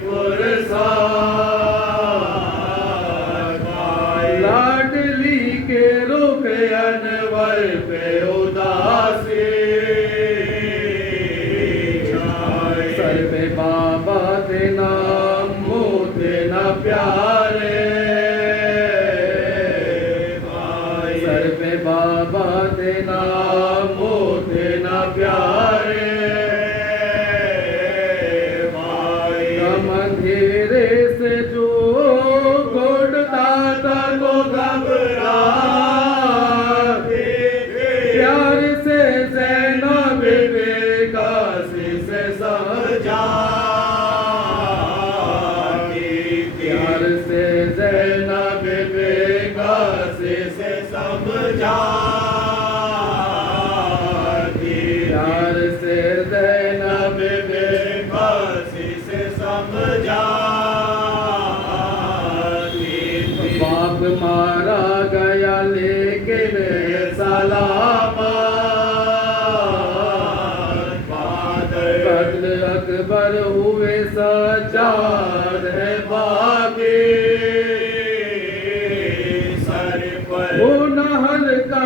فرصت لاڈلی کے رخ انور پہ اداسی سر پہ بابا دینا منہ دینا پیارے سر پہ بابا دینا منہ دینا پیارے غم اندھیرے سے جو گھوڑتا تھا کو گھبرا پیار سے زینب بے قاسی سے سمجھا پیار سے زینب بے قاسی سے سمجھا پیار سے زینب بے قاسی سے سمجھا باپ مارا گیا لیکن سلامت قتل اکبر ہوئے سجاد ہے باقی سر پر وہ نہل کا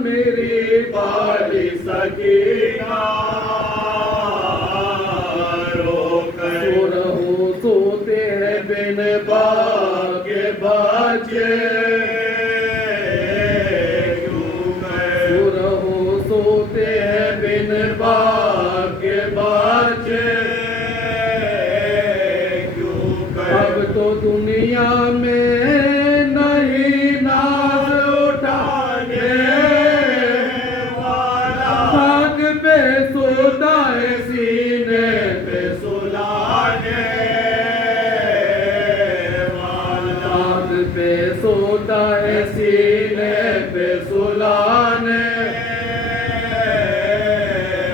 میری بالی سکینہ رو کر سو رہو سوتے ہیں بن باغ کے بچے سو رہو سوتے ہیں بن باغ کے بچے اب تو دنیا میں نہیں ناز اٹھانے والا خاک پہ سوتا ہے سینے پہ سلانے والا خاک پہ سوتا ہے سینے پہ سلانے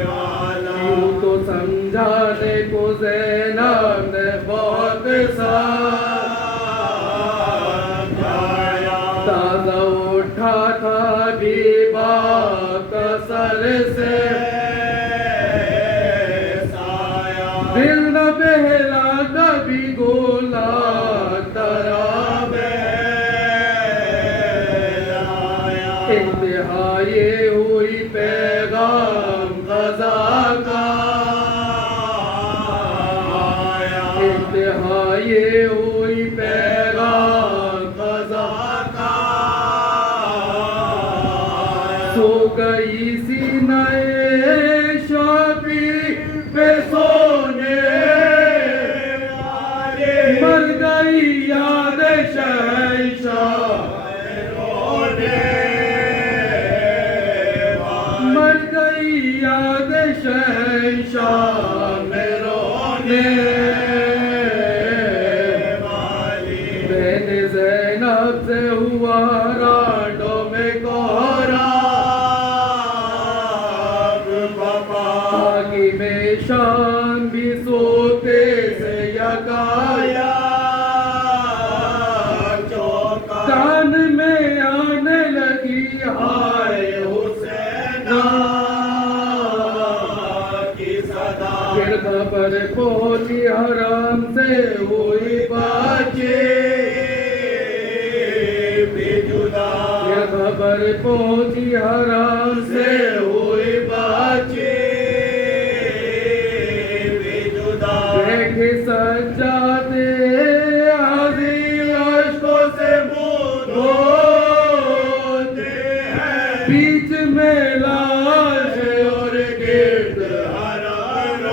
والا یوں تو سمجھانے کو زینب نے بہت سمجھایا تازہ اٹھا تھا بیبا کا سر سے دل نہ بہلا کبھی گولا ترا انتہا یہ ہوئی پیغام قضا کا انتہا یہ ہوئی پیغام قضا کا سو گئی سینہ شبی پہ سونے مر گئی یاد شہنشاہ مر گئی یاد شہنشاہ میں رونے بہن زینب سے ہوا رانڈوں میں کوہرا آگی میں شام بھی سوتے سے یکایا کان میں آنے لگی ہائے حسینہ کی صدا پھر خبر پہنچی حرم سے ہوئی باچی بھی جدا پھر خبر پہنچی حرم سے ہوئی باچی بھی جدا دیکھے سجادے عظیم عشقوں سے دھوتے ہیں بیچ میں لاش اور گرد حرم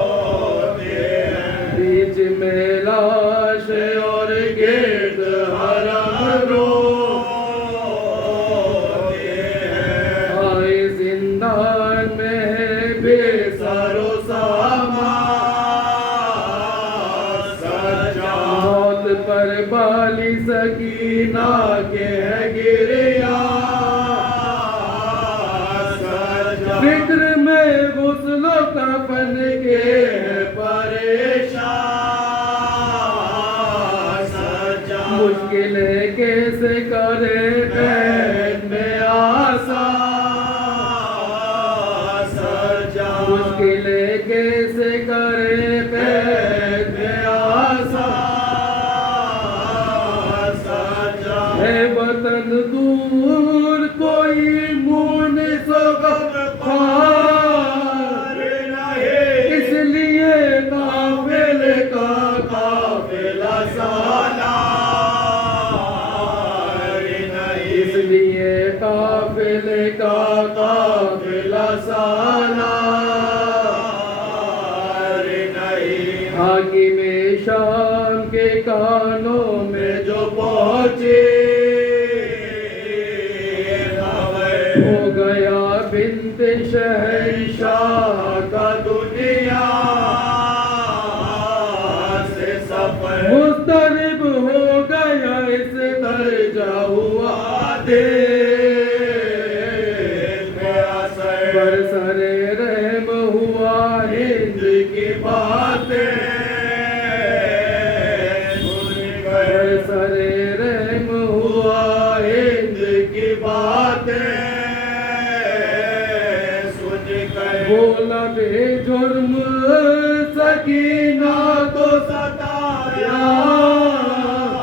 روتے ہیں بیچ میں لاش اور گرد حرم روتے ہیں آئے زندان میں ہے بے سر و سامان موت پر بالی سکینہ کے ہے گریا فکر میں غسل و کفن کے ہے پریشان مشکلیں کیسے کرے قید میں آسان مشکلیں کیسے کرے قید حاکم شام کے کانوں میں جو پہنچے ہو گیا بنت شہنشاہ کا دنیا سے سفر مضطرب ہو گیا اس درجہ ہوا دل میں اثر برسر رحم ہوا ہند کی باتیں برسر رحم ہوا ہند کی باتیں بولا بے جرم سکینہ کو ستایا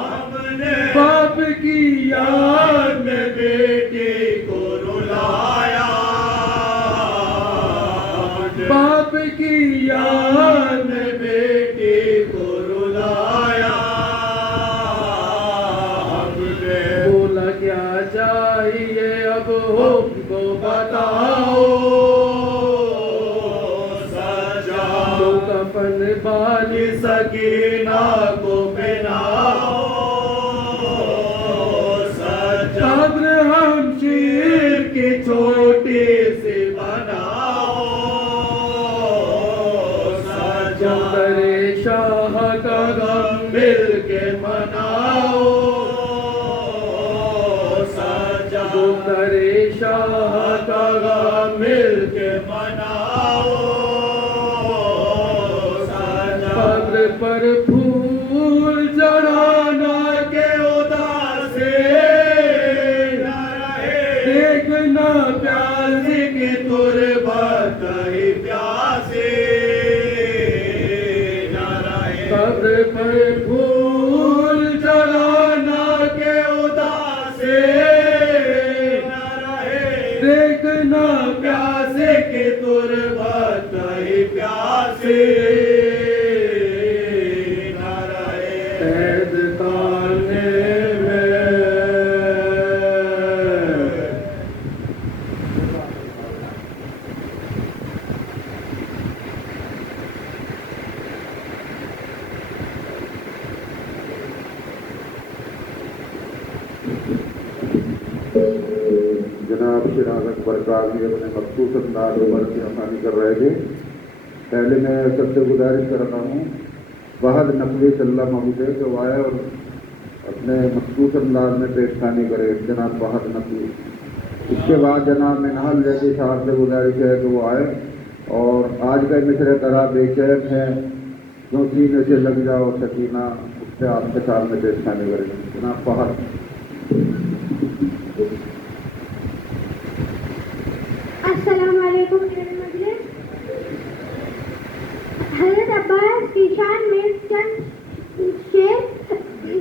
ہم نے باپ کی یاد میں بیٹی کو رلایا باپ کی یاد میں بیٹی کو رلایا ہم نے بولا کیا چاہیے اب ہم کو بتاؤ کفن بالی سکینہ کو پہناؤ قبر ہم شیر کی چھوٹی سی بناؤ چادر شاہ کا غم مل کے مناؤ چادر شاہ کا غم مل کے مناؤ قبر پر پھول چڑھانا کے اداسے نہ رہے دیکھنا پیاسی کی تربت ہی پیاسے نہ رہے قبر پر پھول چڑھانا کے اداسے نہ رہے دیکھنا پیاسے کی تربت ہی پیاسے جناب شیراز اکبر قاضی اپنے مخصوص انداز میں برقی آسانی کر رہے تھے. پہلے میں سب سے گزارش کرتا ہوں فہد نقوی صلی اللہ محمود کہ وہ آئے اور اپنے مخصوص انداز میں پیش خانی کرے. جناب فہد نقوی. اس کے بعد جناب منہال جیسے صاحب سے گزارش ہے کہ وہ آئے اور آج کا مصرع طرح بے چین ہے جو سینے سے لگ جاؤ سکینہ اس سے آپ کے ساتھ میں پیش خانی کرے. جناب فہد. السلام علیکم میرے مجلس. حضرت عباس کی شان میں چند شعر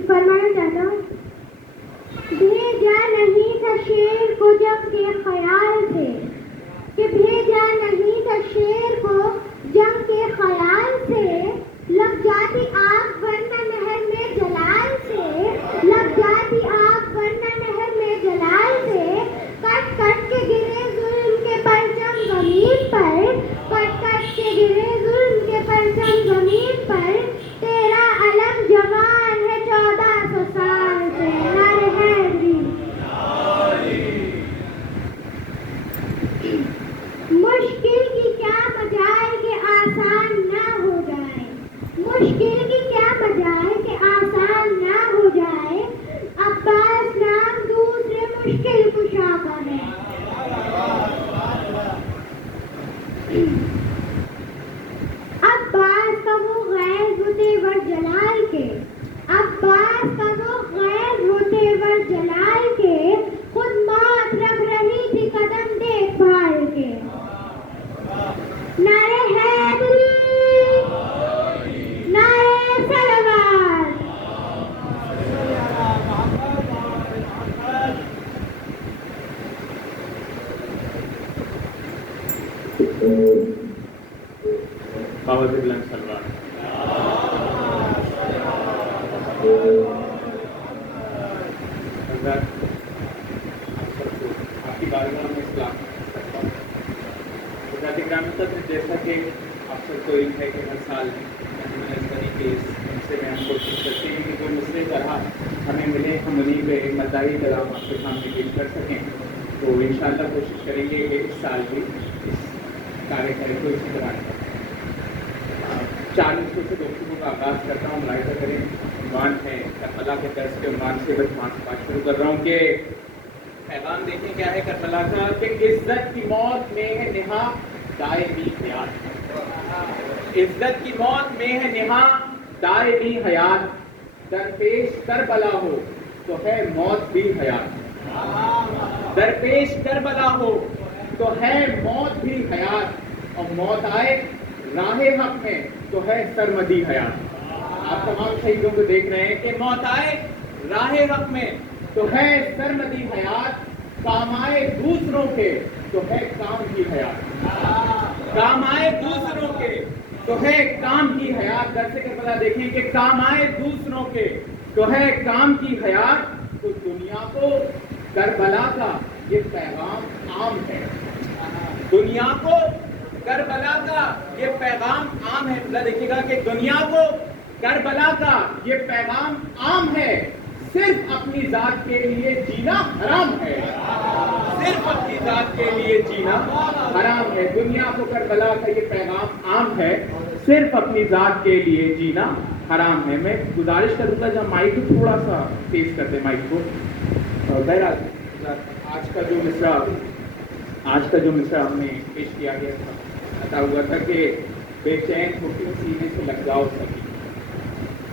فرمانا چاہتا ہوں. بھیجا نہیں تھا شیر کو جنگ کے خیال سے کہ بھیجا نہیں تھا شیر کو جنگ کے خیال سے لگ جاتی آگ ورنہ نہر میں جلال سے لگ جاتی آگ ورنہ نہر میں جلال سے کٹ کٹ کے گرے ظلم کے پرچم زمین پر کٹ کٹ کے گرے ظلم کے پرچم زمین پر تیرا علم جوان ہے 1400 سال سے. نعرہ حیدری. مشکل کی کیا مجال کہ آسان نہ ہو جائے مشکل کی کیا مجال کہ آسان نہ ہو جائے. عباس نام دوسرے مشکل کشا کا ہے. عباس کا وہ غیر تیور جلال کے عباس کا وہ غیر تیور جلال کے خود موت رکھ رہی تھی قدم دیکھ بھال کے. نعرہ حیدری. نعرہ سلوات. بابا سے بلند سلوات. آپ کی بارگاہ میں اسلام جیسا کہ آپ سب کو علم ہے کہ ہر سال مداحی کلام آپ کے سامنے پیش کر سکیں، تو انشاءاللہ کوشش کریں گے کہ اس سال بھی اس کاریہ کو اسی طرح کریں۔ 4 نسخوں سے گفتگو کا آغاز کرتا ہوں، ملاحظہ کریں عنوان ہے کربلا کے درس کے عنوان سے بات شروع کر رہا ہوں کہ پیغام دیکھیں کیا ہے کربلا کا، کہ عزت کی موت میں ہے نہا دائمی حیات، عزت کی موت میں ہے نہا دائمی حیات، درپیش کربلا ہو تو ہے موت بھی حیات، درپیش کربلا ہو تو ہے موت بھی حیات، اور موت آئے راہ حق میں تو ہے سرمدی حیات۔ آپ تمام شہیدوں کو دیکھ رہے ہیں کہ موت آئے راہ حق میں تو ہے سرمدی حیات، کام آئے دوسروں کے تو ہے کام کی حیات، کام آئے دوسروں کے تو ہے کام کی حیات۔ درس کربلا دیکھیں کہ کام آئے دوسروں کے تو ہے کام کی حیات، تو دنیا کو کربلا کا یہ پیغام عام ہے، دنیا کو کربلا کا یہ پیغام عام ہے۔ اللہ دیکھیے گا کہ دنیا کو کربلا کا یہ پیغام عام ہے، صرف اپنی ذات کے لیے جینا حرام ہے، صرف اپنی ذات کے لیے جینا حرام ہے۔ دنیا کو کربلا کا یہ پیغام عام ہے، صرف اپنی ذات کے لیے جینا حرام ہے۔ میں گزارش کروں گا جب مائک کو تھوڑا سا تیز کر دیں مائک کو۔ بہرحال آج کا جو مصرع ہم نے پیش کیا گیا تھا، بتا ہوا تھا کہ بے چین ہوتی سینے سے لگ جاؤ سکی۔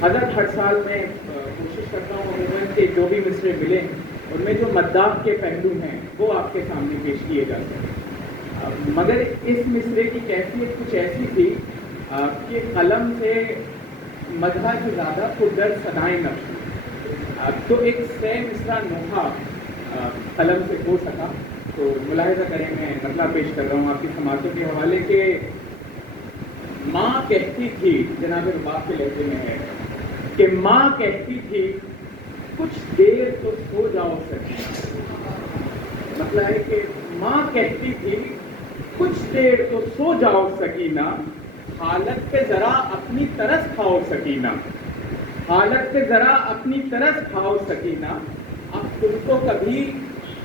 حضرت ہر سال میں کوشش کرتا ہوں عموماً کہ جو بھی مصرے ملیں ان میں جو مداح کے پہلو ہیں وہ آپ کے سامنے پیش کیے جا سکیں، مگر اس مصرے کی کیفیت کچھ ایسی تھی کہ قلم سے مدح سے زیادہ خوددرد صدائیں نقش، تو ایک سہ مصرع نوحہ قلم سے ہو سکا۔ تو ملاحظہ کریں، میں مطلب پیش کر رہا ہوں آپ کی سماعتوں کے حوالے کہ ماں کہتی تھی، جناب رباب کے لہجے میں ہے کہ ماں کہتی تھی کچھ دیر تو سو جاؤ سکینہ، مطلب ہے کہ ماں کہتی تھی کچھ دیر تو سو جاؤ سکینہ، حالت پہ ذرا اپنی ترس کھاؤ سکینہ، حالت پہ ذرا اپنی ترس کھاؤ سکینہ، اب تم کو کبھی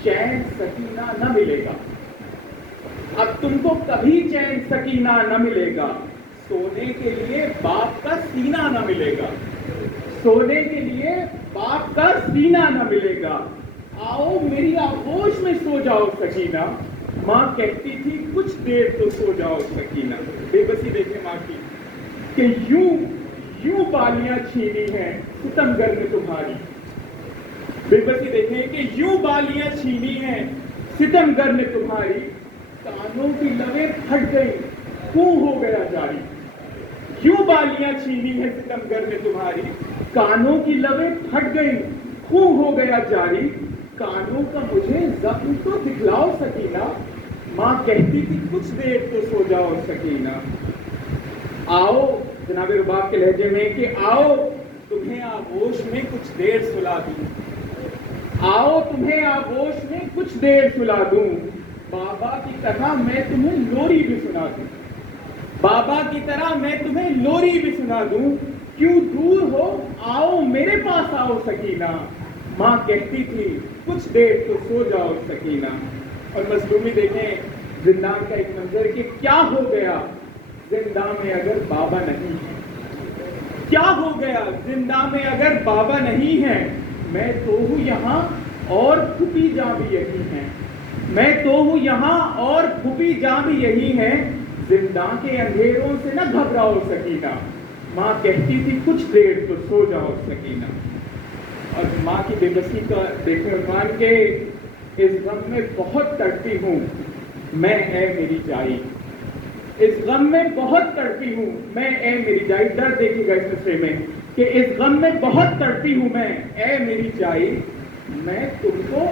چین سکینہ نہ ملے گا، اب تم کو کبھی چین سکینہ نہ ملے گا، سونے کے لیے باپ کا سینہ نہ ملے گا، سونے کے لیے باپ کا سینہ نہ ملے گا، آؤ میری آغوش میں سو جاؤ سکینہ، ماں کہتی تھی کچھ دیر تو سو جاؤ سکینہ۔ بے بسی دیکھیں ماں کی کہ یوں بالیاں چھینی ہیں ستمگر نے تمہاری، بے بسی دیکھیں کہ یوں بالیاں چھینی ہیں ستمگر نے تمہاری، کانوں کی لویں پھٹ گئی خون ہو گیا جاری، یوں بالیاں چھینی ہیں ستمگر نے تمہاری، کانوں کی لویں پھٹ گئی خون ہو گیا جاری، کانوں کا مجھے زخم تو دکھلاؤ سکینہ، ماں کہتی تھی کچھ دیر تو سو جاؤ سکینہ۔ آؤ جناب رباب کے لہجے میں کہ آؤ تمہیں آغوش میں کچھ دیر سلا دوں، آؤ تمہیں آغوش میں کچھ دیر سلا دوں، بابا کی طرح میں تمہیں لوری بھی سنا دوں، بابا کی طرح میں تمہیں لوری بھی سنا دوں، کیوں دور ہو آؤ میرے پاس آؤ سکینہ، ماں کہتی تھی کچھ دیر تو سو جاؤ سکینہ۔ اور مظلومی دیکھیں زندان کا ایک منظر کہ کیا ہو گیا زندان میں اگر بابا نہیں ہے، کیا ہو گیا زندان میں اگر بابا نہیں ہے، میں تو ہوں یہاں اور پھوپھی جاں بھی یہی ہیں، میں تو ہوں یہاں اور پھوپھی جاں بھی یہی ہیں، زندان کے اندھیروں سے نہ گھبراؤ سکینہ، ماں کہتی تھی کچھ دیر تو سو جاؤ سکینہ۔ اور ماں کی بے بسی کا دیکھیں عنوان کے اس غم میں بہت تڑپی ہوں میں اے میری جائی، اس غم میں بہت تڑپی ہوں میں اے میری جائی، درد دیکھیے گا اس مصرے میں کہ اس غم میں بہت تڑپی ہوں میں اے میری جائی، میں تم کو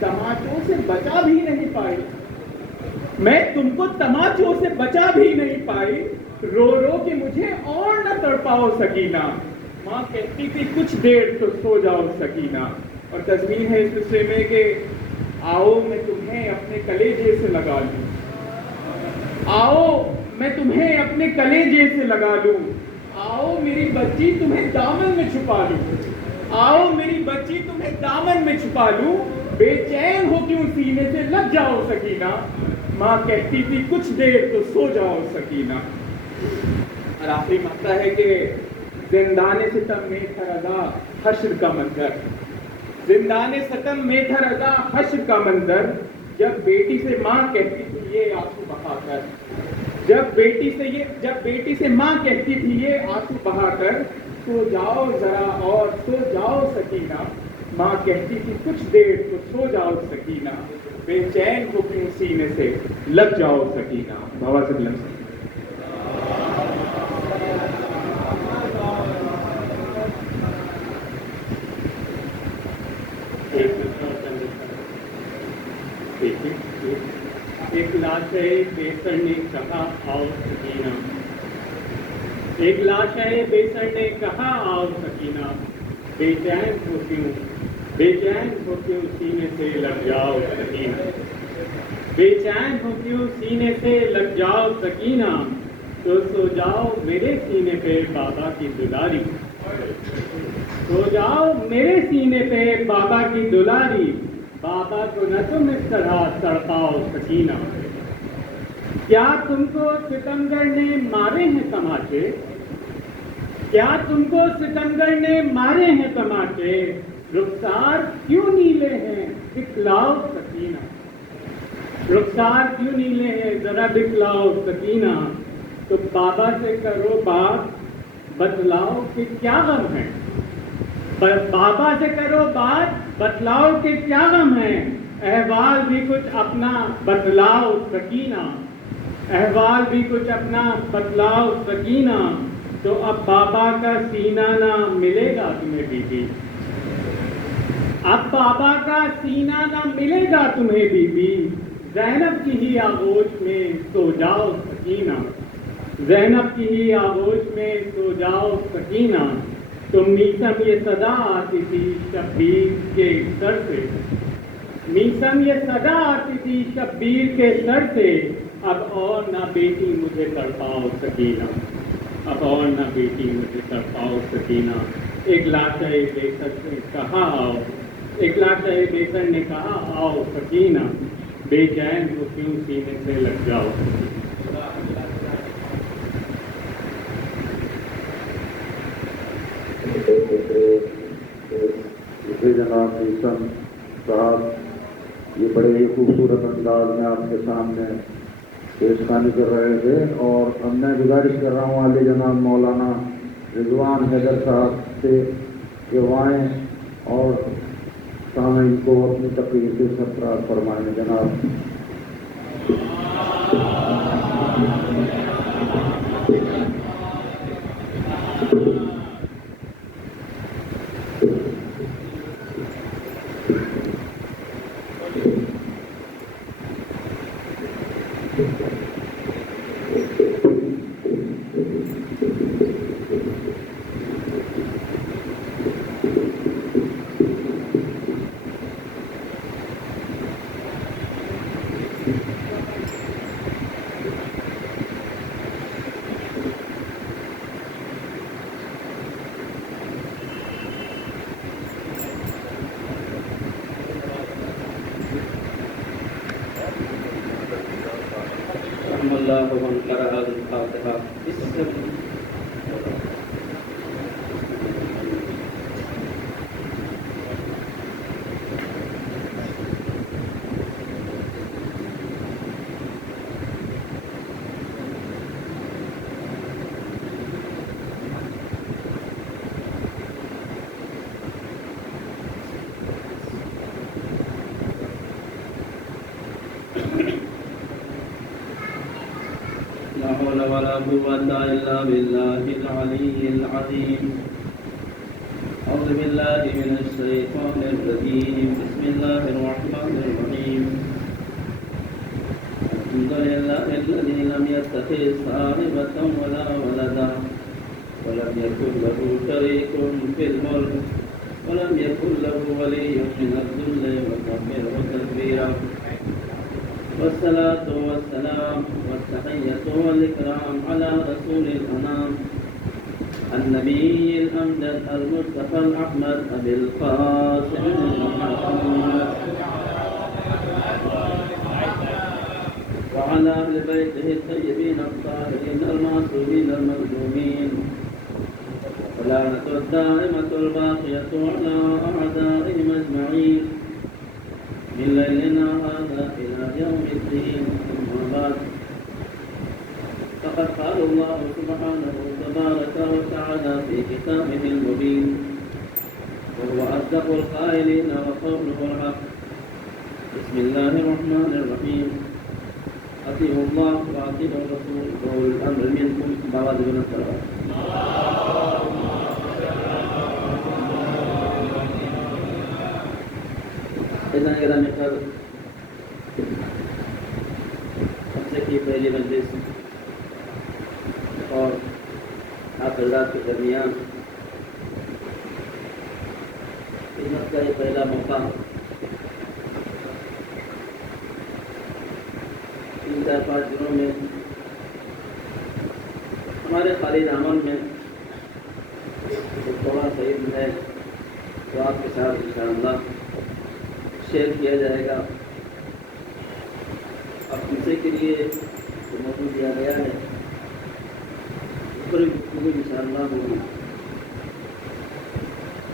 تماچوں سے بچا بھی نہیں پائی، میں تم کو تماچوں سے بچا بھی نہیں پائی، رو رو کے مجھے اور نہ تڑپاؤ سکینہ، ماں کہتی تھی کچھ دیر تو سو جاؤ سکینہ۔ اور تضمین ہے اس مصرے میں کہ آؤ میں تمہیں اپنے کلیجے سے لگا لوں، آؤ میں تمہیں اپنے کلیجے سے لگا لوں، آؤ میری بچی تمہیں دامن میں چھپا لوں، آؤ میری بچی تمہیں دامن میں چھپا لوں، بے چین ہو کیوں سینے سے لگ جاؤ سکینہ، ماں کہتی تھی کچھ دیر تو سو جاؤ سکینہ۔ اور آخری مسئلہ ہے کہ زندان ستم میں تھا رضا حشر کا منظر، زندان ستم میں تھا رضا حشر کا منظر، جب بیٹی سے ماں کہتی تھی یہ آنسو بہا کر، جب بیٹی سے ماں کہتی تھی یہ آنسو بہا کر، سو جاؤ ذرا اور سو جاؤ سکینہ، ماں کہتی تھی کچھ دیر تو سو جاؤ سکینہ، بے چین ہو کیوں سینے سے لگ جاؤ سکینہ۔ بابا سے لگ سکینہ۔ ایک لاشے بیسر نے کہا آؤ سکینہ، ایک لاشے بیسر نے کہا آؤ سکینہ، بے چین ہو کیوں سینے سے لگ جاؤ سکینہ، بے چین ہو کیوں سینے سے لگ جاؤ سکینہ، تو سو جاؤ میرے سینے پہ بابا کی دلاری، سو جاؤ میرے سینے پہ بابا کی دلاری، بابا کو نہ تم اس طرح تڑپاؤ سکینہ۔ کیا تم کو ستمگر نے مارے ہیں تماچے، کیا تم کو ستمگر نے مارے ہیں تماچے، رخسار کیوں نیلے ہیں دکھلاؤ سکینہ، رخسار کیوں نیلے ہیں ذرا دکھلاؤ سکینہ، تو بابا سے کرو بات بتلاؤ کہ کیا غم ہے، بابا سے کرو بات بتلاؤ کہ کیا غم ہے، احوال بھی کچھ اپنا بتلاؤ سکینہ، احوال بھی کچھ اپنا بتلاؤ سکینہ، تو اب بابا کا سینہ نہ ملے گا تمہیں بی بی، اب بابا کا سینہ نہ ملے گا تمہیں بی بی، زینب کی ہی آغوش میں سو جاؤ سکینہ، زینب کی ہی آغوش میں سو جاؤ سکینہ، تو میسم یہ صدا آتی تھی شبیر کے سر سے، میسم یہ صدا آتی تھی شبیر کے سر سے، اب اور نہ بیٹی مجھے تڑپاؤ سکینہ، اب اور نہ بیٹی مجھے تڑپاؤ سکینہ، ایک لاشے بیسر نے کہا آؤ، ایک لاشے بیسر نے کہا آؤ سکینہ، بے چین ہو کیوں سینے سے لگ جاؤ۔ جسے جناب میسم صاحب یہ بڑے ہی خوبصورت انداز میں آپ کے سامنے پیشکانی کر رہے تھے، اور اب میں گزارش کر رہا ہوں عالی جناب مولانا رضوان حیدر صاحب سے کہ وہ آئیں اور سامعین کو اپنی تقریر سے سرفراز فرمائیں۔ جناب اللہ من قرأ الفاتحہ۔ لا حول ولا قوة إلا بالله العلي العظيم۔ أعوذ بالله من الشيطان الرجيم، بسم الله الرحمن الرحيم۔ الحمد لله الذي لم يتخذ صاحبة ولا ولدا ولم يكن له شريك في الملك ولم يكن له ولي من الذل وكبره تكبيرا، والصلاة والسلام والتحية والإكرام على رسول الأنام النبي الأمجد المصطفى الأحمد أبي القاسم محمد وعلى أهل بيته الطيبين الطاهرين المعصومين المظلومين ولعنة الدائمة الباقية على أعدائهم أجمعين من ليلنا هذا إلى يوم الدين. أما بعد، فقد قال الله سبحانه تبارك وتعالى في كتابه المبين وهو أصدق القائلين وقوله الحق. بسم الله الرحمن الرحيم. أطيعوا الله وأطيعوا الرسول وأولي الأمر منكم بوادر الصلاة. إذا گرامی پر ہفتے کی پہلی مجلس اور آپ حضرات کے درمیان خدمت کا یہ پہلا موقع 3-4-5 دنوں میں ہمارے خالد عمل میں ایک تھوڑا صحیح ہے جو آپ کے ساتھ انشاءاللہ شیئر کیا جائے گا. اب کسی کے لیے جو موضوع دیا گیا ہے اس پر گفتگو انشاءاللہ ہوگی.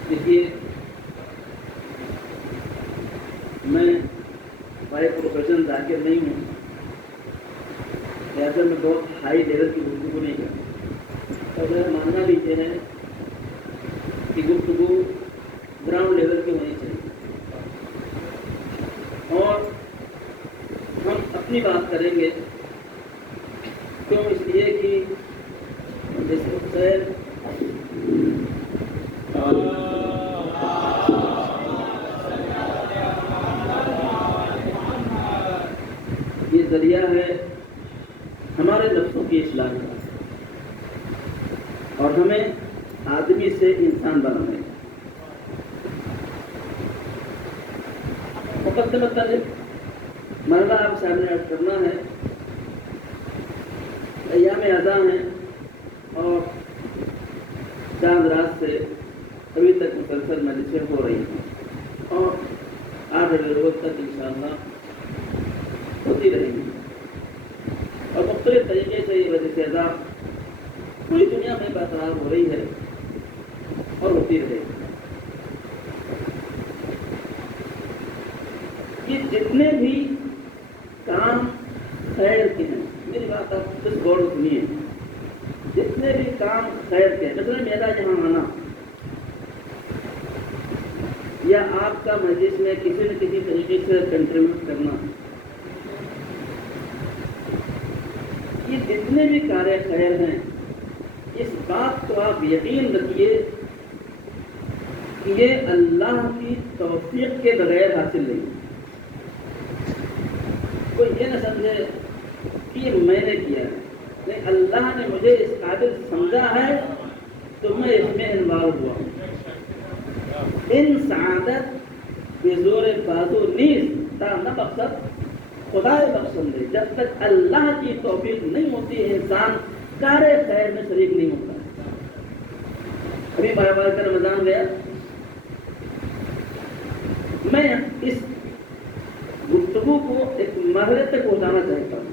دیکھیے، میں بائی پروفیشن ذاکر نہیں ہوں، لہٰذا میں بہت ہائی لیول کی گفتگو نہیں کرتا. تو میرا ماننا بھی یہ ہے کہ گفتگو گراؤنڈ لیول کی ہونی چاہیے اور ہم اپنی بات کریں گے. کیوں؟ اس لیے کہ جیسے خیر یہ ذریعہ ہے ہمارے نفسوں کی اصلاح کا اور ہمیں آدمی سے انسان بنانے کا. مقدمۃ مرحلہ آپ سامنے عرض کرنا ہے. ایام اعزاں ہیں اور چاند رات سے ابھی تک مسلسل مجلسیں ہو رہی ہیں اور 8 روز تک انشاءاللہ ہوتی رہیں گی اور مختلف طریقے سے یہ مجلس اعزاں پوری دنیا میں برقرار ہو رہی ہے اور ہوتی رہے گی. یہ جتنے بھی کام خیر کے ہیں، میری بات آپ کچھ غور سنیے، جتنے بھی کام خیر کے ہیں، مثلا میرا یہاں آنا یا آپ کا مجلس میں کسی نہ کسی طریقے سے کنٹریبیوٹ کرنا، یہ جتنے بھی کار خیر ہیں، اس بات کو آپ یقین رکھیے کہ یہ اللہ کی توفیق کے بغیر حاصل نہیں. کوئی یہ نہ سمجھے کہ یہ میں نے کیا ہے، نہیں، اللہ نے مجھے اس قابل سمجھا ہے تو میں اس میں انوالو ہوا ہوں. ان سعادت بزور بازو نیز تا نہ مقصد خدا بخشن دے. جب تک اللہ کی توفیق نہیں ہوتی انسان کار خیر میں شریک نہیں ہوتا. ابھی بار کا رمضان گیا، میں اس گفتگو کو ایک مرحلے تک پہنچانا چاہتا ہوں.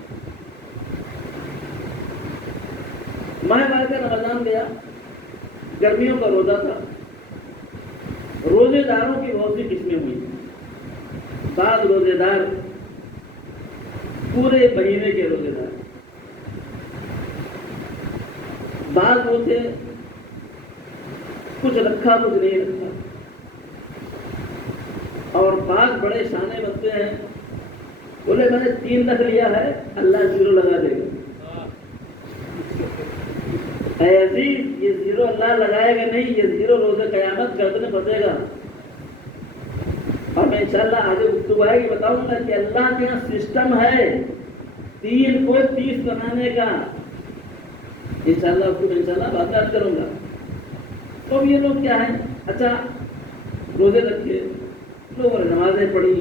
ماہ بار کا رمضان گیا، گرمیوں کا روزہ تھا. روزے داروں کی بہت سی قسمیں ہوئی. بعض روزے دار پورے مہینے کے روزے دار، بعض وہ تھے کچھ رکھا کچھ نہیں رکھا، اور بعض بڑے شانے بنتے ہیں، بولے میں نے 3 رکھ لیا ہے، اللہ 0 لگا دے گا. اے عزیز، یہ 0 اللہ لگائے گا نہیں، یہ 0 روز قیامت گردن پھنسے گا. اور میں انشاءاللہ آگے گفتگو آئے گی، بتاؤں گا کہ اللہ کے یہاں سسٹم ہے 3 کو 30 بنانے کا. انشاءاللہ اس کو انشاءاللہ بات کروں گا. تو یہ لوگ کیا ہیں، اچھا روزے رکھے، لوگوں نے نمازیں پڑھی،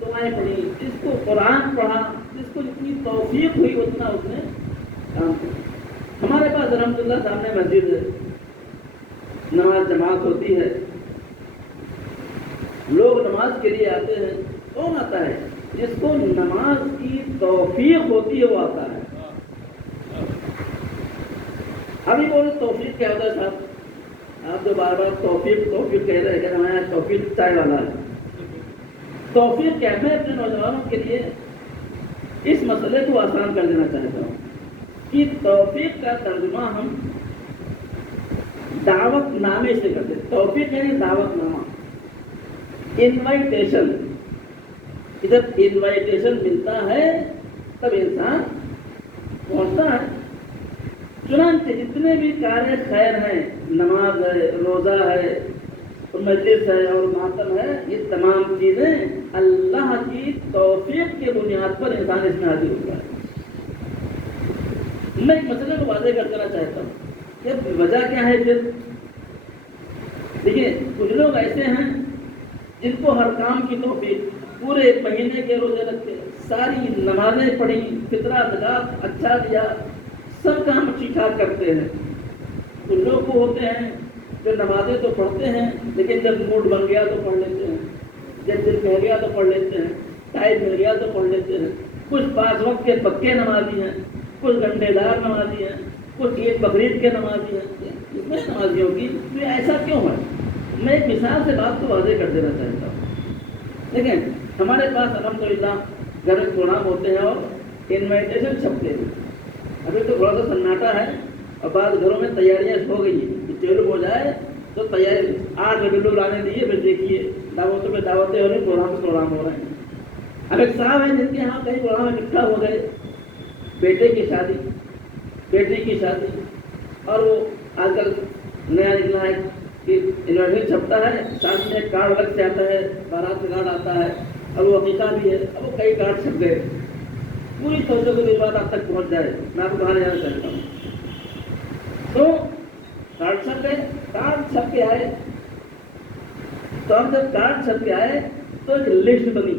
دعائیں پڑھی، جس کو قرآن پڑھا، جس کو جتنی توفیق ہوئی اتنا اس نے کام کیا. ہمارے پاس الحمدللہ سامنے مسجد ہے، نماز جماعت ہوتی ہے، لوگ نماز کے لیے آتے ہیں. کون آتا ہے؟ جس کو نماز کی توفیق ہوتی ہے وہ آتا ہے. ابھی بولے توفیق کیا ہوتا ہے صاحب؟ آپ جو بار بار توفیق توفیق کہہ رہے ہیں کہ ہمارے یہاں توفیق چائے والا ہے. توفیق کیا؟ میں اپنے نوجوانوں کے لیے اس مسئلے کو آسان کر دینا چاہتا ہوں کہ توفیق کا ترجمہ ہم دعوت نامے سے کرتے ہیں. توفیق یعنی دعوت نامہ، انوائٹیشن. جب انوائٹیشن ملتا ہے تب انسان پہنچتا ہے. چنانچہ جتنے بھی کار خیر ہیں، نماز ہے، روزہ ہے، مجلس ہے اور ماتم ہے، یہ تمام چیزیں اللہ کی توفیق کے بنیاد پر انسان اس میں حاضر ہوتا ہے. میں ایک مسئلے کو واضح کر دینا چاہتا ہوں کہ وجہ کیا ہے. پھر دیکھیے کچھ لوگ ایسے ہیں جن کو ہر کام کی توفیق، پورے ایک مہینے کے روزے رکھتے، ساری نمازیں پڑھی، فطرہ زکات اچھا دیا، سب کام ٹھیک ٹھاک کرتے ہیں. کچھ لوگ وہ ہوتے ہیں جو نمازیں تو پڑھتے ہیں لیکن جب موڈ بن گیا تو پڑھ لیتے ہیں، جب دل کہہ گیا تو پڑھ لیتے ہیں، ٹائم مل گیا تو پڑھ لیتے ہیں. کچھ 5 وقت کے پکے نمازی ہیں، کچھ گھنٹے دار نمازی ہیں، کچھ عید بقرعید کے نمازی ہیں. اس میں نمازیوں کی تو ایسا کیوں ہے؟ میں ایک مثال سے بات کو واضح کر دینا چاہتا ہوں. لیکن ہمارے پاس الحمدللہ گھر میں پروگرام ہوتے ہیں اور انوائٹیشن چھپتے ہیں. ابھی تو تھوڑا سا سناٹا ہے اور بعض گھروں میں تیاریاں ہو گئی ہیں کہ چلو ہو جائے تو تیاری 8 بجے لوگ لانے دیے. پھر دیکھیے دعوتوں پہ دعوتیں ہو رہی ہیں، پروگرام ہو رہے ہیں. اب ایک صاحب ہیں جن کے یہاں کئی پروگرام اکٹھا ہو گئے، بیٹے کی شادی، بیٹی کی شادی، اور وہ آج کل نیا نکلا ہے کہ انوائٹیشن چھپتا ہے، ساتھ میں ایک کارڈ الگ سے آتا ہے، بارات کا کارڈ آتا ہے اور وہ عقیقہ بھی ہے. اب وہ کئی کارڈ چھپ گئے. پوری توجہ کو دن بعد آپ تک پہنچ جائے. میں آپ کو کہاں لے جانا چاہتا ہوں. تو کارڈ چھپ گئے، کارڈ چھپ کے آئے. تو اب جب کارڈ چھپ کے آئے تو ایک لسٹ بنی.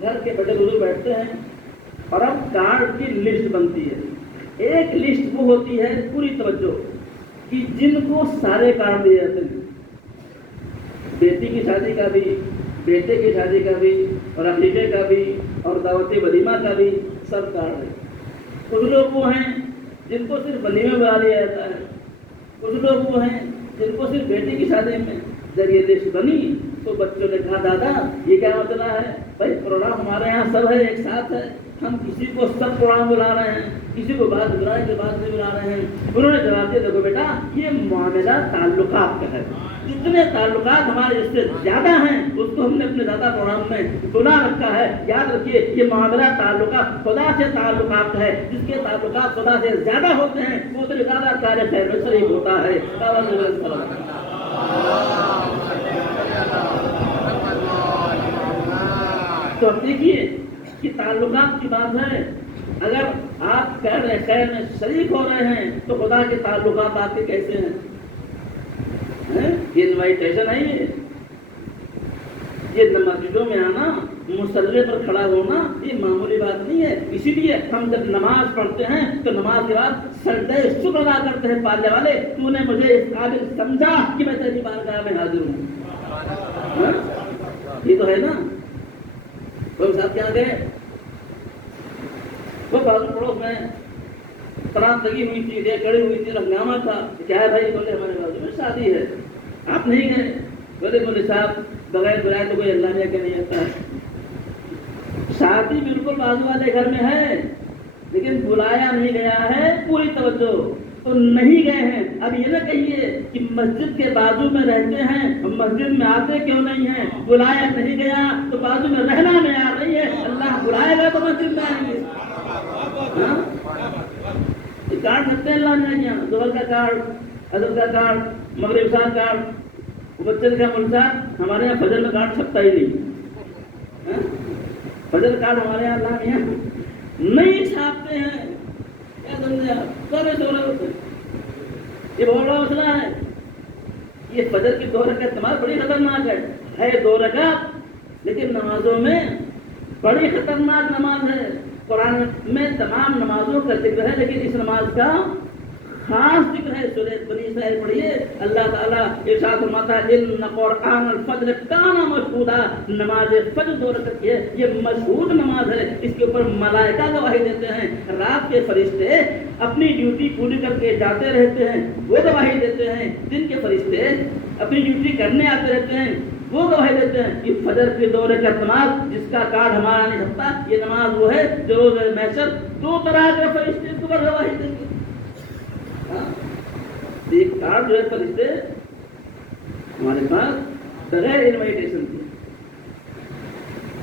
گھر کے بڑے بزرگ بیٹھتے ہیں اور اب کارڈ کی لسٹ بنتی ہے. ایک لسٹ وہ ہوتی ہے پوری توجہ کہ جن کو سارے کارڈ دیے جاتے ہیں، بیٹی کی شادی کا بھی، بیٹے کی شادی کا بھی، اور عقیقے کا بھی، اور دعوت ولیمہ کا بھی، سب کارڈ ہے. کچھ لوگ وہ ہیں جن کو صرف ولیمہ بنا دیا جاتا ہے، کچھ لوگ وہ ہیں جن کو صرف بیٹی کی شادی میں. جب یہ لسٹ بنی تو بچوں نے کہا دادا یہ کیا مسئلہ ہے؟ بھائی پروگرام ہمارے یہاں سب ہے، ایک ساتھ ہے، ہم کسی کو سب پروگرام بلا رہے ہیں، کسی کو بعد بلائے کے بعد نہیں بلا رہے ہیں. انہوں نے جواب دیا دیکھو بیٹا یہ معاملہ تعلقات کا ہے. جتنے تعلقات ہمارے اس سے زیادہ ہیں اس کو ہم نے اپنے زیادہ پروگرام میں بنا رکھا ہے. یاد رکھیے یہ معاملہ تعلقات خدا سے تعلقات ہے. جس کے تعلقات خدا سے زیادہ ہوتے ہیں وہ تو زیادہ کار خیر میں شریک ہوتا ہے. تو اب دیکھیے کہ تعلقات کی بات ہے. اگر آپ کہہ رہے خیر میں شریک ہو رہے ہیں تو خدا کے تعلقات آپ کے کیسے ہیں؟ یہ انوائٹیشن ہے. یہ مسجدوں میں آنا، مصلی پر کھڑا ہونا یہ معمولی بات نہیں ہے. اسی لیے ہم جب نماز پڑھتے ہیں تو نماز کے بعد سجدہ شکر ادا کرتے ہیں. پالنے والے تو نے مجھے اس قابل سمجھا کہ میں تیری بارگاہ میں حاضر ہوں. یہ تو ہے نا. وہ صاحب کیا گئے، وہ بازو پڑوس میں پرات لگی ہوئی تھی، ڈے کڑی ہوئی تھی، ہنگامہ تھا. کیا ہے بھائی؟ بولے ہمارے بازو میں شادی ہے. آپ نہیں گئے؟ بولے صاحب بغیر بلائے تو کوئی اللہ نے کیا نہیں آتا ہے. شادی بالکل بازو والے گھر میں ہے لیکن بلایا نہیں گیا ہے. پوری توجہ تو نہیں گئے ہیں. اب یہ نہ کہیے کہ مسجد کے بازو میں رہتے ہیں، مسجد میں آتے کیوں نہیں ہیں؟ بلایا نہیں گیا تو بازو میں رہنا نہیں آ رہی ہے. اللہ بلائے گا تو مسجد میں آئیں گے. کارڈ رکھتے ہیں اللہ نے یہاں، ظہر کا کارڈ، عصر کا کارڈ، مغرب کا کارڈ. بچے کا ملک ہمارے یہاں فجر میں کارڈ چھپتا ہی نہیں. فجر کارڈ ہمارے یہاں اللہ یہاں نہیں چھاپتے ہیں. کیا سمجھے آپ؟ سارے سورے ہوتے ہیں. یہ بہت بڑا مسئلہ ہے. یہ فجر کی 2 رکعت نماز بڑی خطرناک ہے 2 رکعت، لیکن نمازوں میں بڑی خطرناک نماز ہے. قرآن میں تمام نمازوں کا ذکر ہے لیکن اس نماز کا خاص ذکر ہے سورہ بنی اسرائیل پڑھیے، اللہ تعالیٰ ارشاد فرماتا ہے ان قرآن الفجر کان مشہودا، نماز فجر 2 رکعت کی ہے، یہ مشہود نماز ہے، اس کے اوپر ملائکہ گواہی دیتے ہیں، رات کے فرشتے اپنی ڈیوٹی پوری کر کے جاتے رہتے ہیں، وہ گواہی دیتے ہیں، دن کے فرشتے اپنی ڈیوٹی کرنے آتے رہتے ہیں، وہ گواہی دیتے ہیں کہ فجر کی 2 رکعت نماز جس کا کارڈ ہمارا نہیں چھپتا، یہ نماز وہ ہے جو روز محشر 2 طرح کے فرشتے اس پر گواہی دیں گے۔ ایک کارڈ جو ہے فرشتے ہمارے پاس بغیر انویٹیشن کے،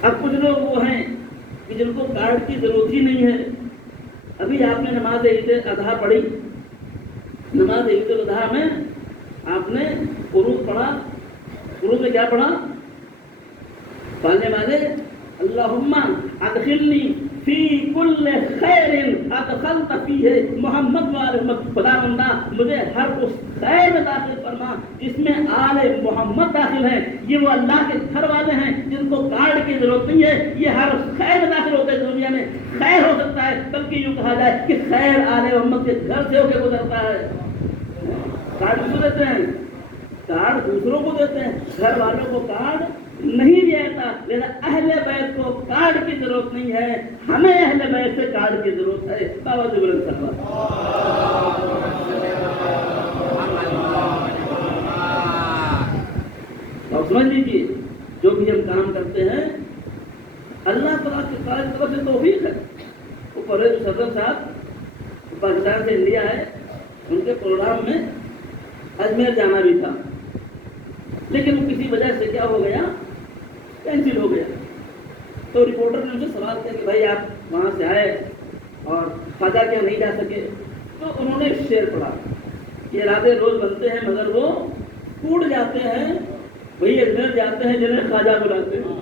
اب کچھ لوگ وہ ہیں کہ جن کو کارڈ کی ضرورت ہی نہیں ہے۔ ابھی آپ نے نماز عید الاضحیٰ پڑھی، نماز عید الاضحیٰ میں آپ نے قنوت پڑھا، قنوت میں کیا پڑھا؟ پڑھنے والے اللہم ادخلنی فی کل خیر ادخلت فیہ محمد وآل محمد، خدا بندہ مجھے ہر اس خیر میں داخل فرما جس میں آل محمد داخل ہیں، یہ وہ اللہ کے گھر والے ہیں جن کو کارڈ کی ضرورت نہیں ہے، یہ ہر خیر میں داخل ہوتے ہیں۔ دنیا میں خیر ہو سکتا ہے، بلکہ یوں کہا جائے کہ خیر آل محمد کے گھر سے ہو کے گزرتا ہے۔ کارڈ کس کو دیتے ہیں؟ کارڈ دوسروں کو دیتے ہیں، گھر والوں کو کارڈ نہیں دیا جاتا، لیکن اہل بیت کو کارڈ کی ضرورت نہیں ہے، ہمیں اہل بیت سے کارڈ کی ضرورت ہے۔ بابا جبران صاحب اور سمجھ لیجیے جو بھی ہم کام کرتے ہیں اللہ تعالیٰ کی طرف سے توفیق ہے۔ وہ پرویز صدر صاحب پاکستان سے انڈیا ہے، ان کے پروگرام میں اجمیر جانا بھی تھا، لیکن وہ کسی وجہ سے کیا ہو گیا، کینسل ہو گیا۔ تو رپورٹر نے ان سے سوال کیا کہ بھائی آپ وہاں سے آئے اور خواجہ کیا نہیں جا سکے؟ تو انہوں نے شعر پڑھا، یہ ارادے روز بنتے ہیں مگر وہ ٹوٹ جاتے ہیں، وہی اجمیر جاتے ہیں جنہیں خواجہ بلاتے ہیں۔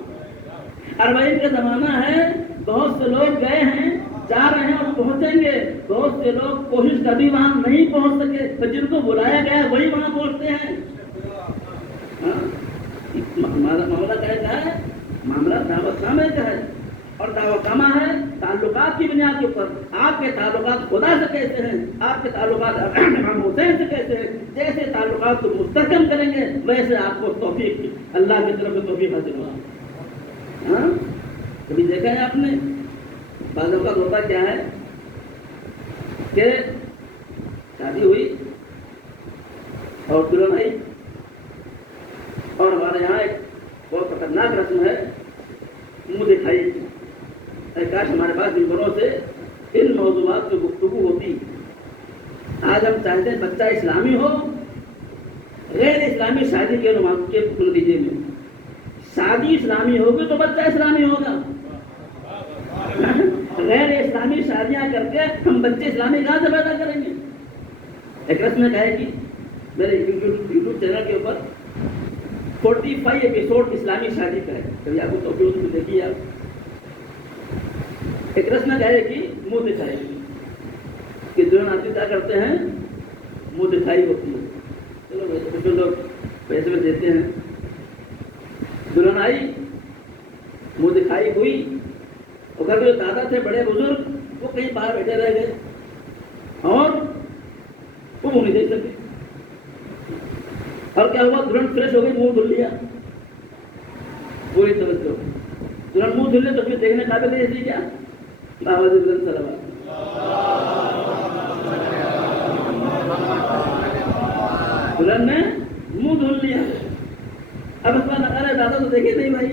اربعین کا زمانہ ہے، بہت سے لوگ گئے ہیں، جا رہے ہیں اور پہنچیں گے، بہت سے لوگ کوشش کبھی وہاں نہیں پہنچ سکے، تو جن کو بلایا گیا وہی وہاں پہنچتے ہیں۔ معاملہ کہتا ہے، معاملہ دعوت نامے کا ہے، اور دعوت نامہ ہے تعلقات کی بنیاد کے اوپر۔ آپ کے تعلقات خدا سے کیسے ہیں، آپ کے تعلقات امام حسین سے کیسے ہیں، جیسے تعلقات کو مستحکم کریں گے ویسے آپ کو توفیق اللہ کی طرف سے توفیق حاصل ہوگا۔ ہاں کبھی دیکھا ہے آپ نے، بعض اوقات ہوتا کیا ہے کہ شادی ہوئی اور دلہن آئی، اور ہمارے یہاں ایک بہت خطرناک رسم ہے منہ دکھائی۔ اے کاش ہمارے پاس ممبروں سے ان موضوعات کی گفتگو ہوتی۔ آج ہم چاہتے ہیں بچہ اسلامی ہو، غیر اسلامی شادی کے نتیجے میں شادی اسلامی ہوگی تو بچہ اسلامی ہوگا، غیر اسلامی شادیاں کر کے ہم بچے اسلامی کہاں سے پیدا کریں گے؟ ایک رسم نے کہا کہ میرے یوٹیوب چینل کے اوپر 45 ایپیسوڈ اسلامی شادی کا ہے، کبھی آپ کو توفیق کو دیکھیے آپ۔ ایک رسم کہے کہ منہ دکھائی، کہ دلہن آدمی کیا کرتے ہیں، منہ دکھائی ہوتی ہے۔ چلو ویسے لوگ پیسے میں دیتے ہیں، دلہن آئی، منہ دکھائی ہوئی، اور گھر میں جو دادا تھے بڑے بزرگ وہ کہیں باہر بیٹھے رہ گئے اور وہ منہ نہیں دیکھ سکے۔ اور کیا ہوا، دلہن فریش ہو گئی، منہ دھل لیا، پوری توجہ، دلہن منہ دھل لے تو پھر دیکھنے قابل ہے ایسی کیا؟ بابا جبران صلوات، دلہن نے منہ دھل لیا۔ اب اس بات ارے دادا تو دیکھے نہیں بھائی،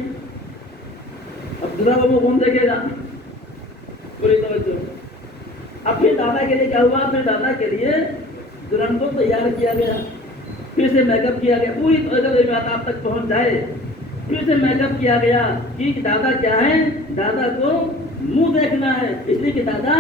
اب دلہا کو کون دیکھے گا؟ پوری توجہ۔ اب پھر دادا کے لیے کیا ہوا، پھر دادا کے لیے دلہن کو تیار کیا گیا، پھر سے میک اپ کیا گیا، پوری توجہ بات آپ تک پہنچ جائے، پھر سے میک اپ کیا گیا کہ دادا کیا ہے، دادا کو منہ دیکھنا ہے، اس لیے کہ دادا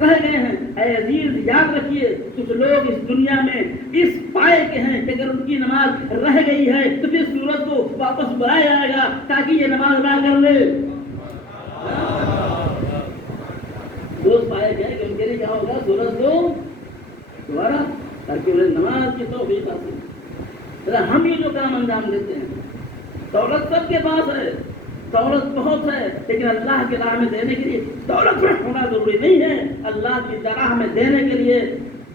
رہ گئے ہیں۔ اے عزیز یاد رکھیے، کچھ لوگ اس دنیا میں اس پائے کے ہیں کہ اگر ان کی نماز رہ گئی ہے تو پھر سورج کو واپس بلایا جائے گا تاکہ یہ نماز ادا کر لے۔ دوست پائے گئے کہ ان کے لیے کیا ہوگا، سورج کو دوبارہ تاکہ انہیں نماز کی توفیق حاصل۔ ہم یہ جو کام انجام دیتے ہیں، دولت سب کے پاس ہے، دولت بہت ہے، لیکن اللہ کی راہ میں دینے کے لیے دولت ہونا ضروری نہیں ہے، اللہ کی راہ میں دینے کے لیے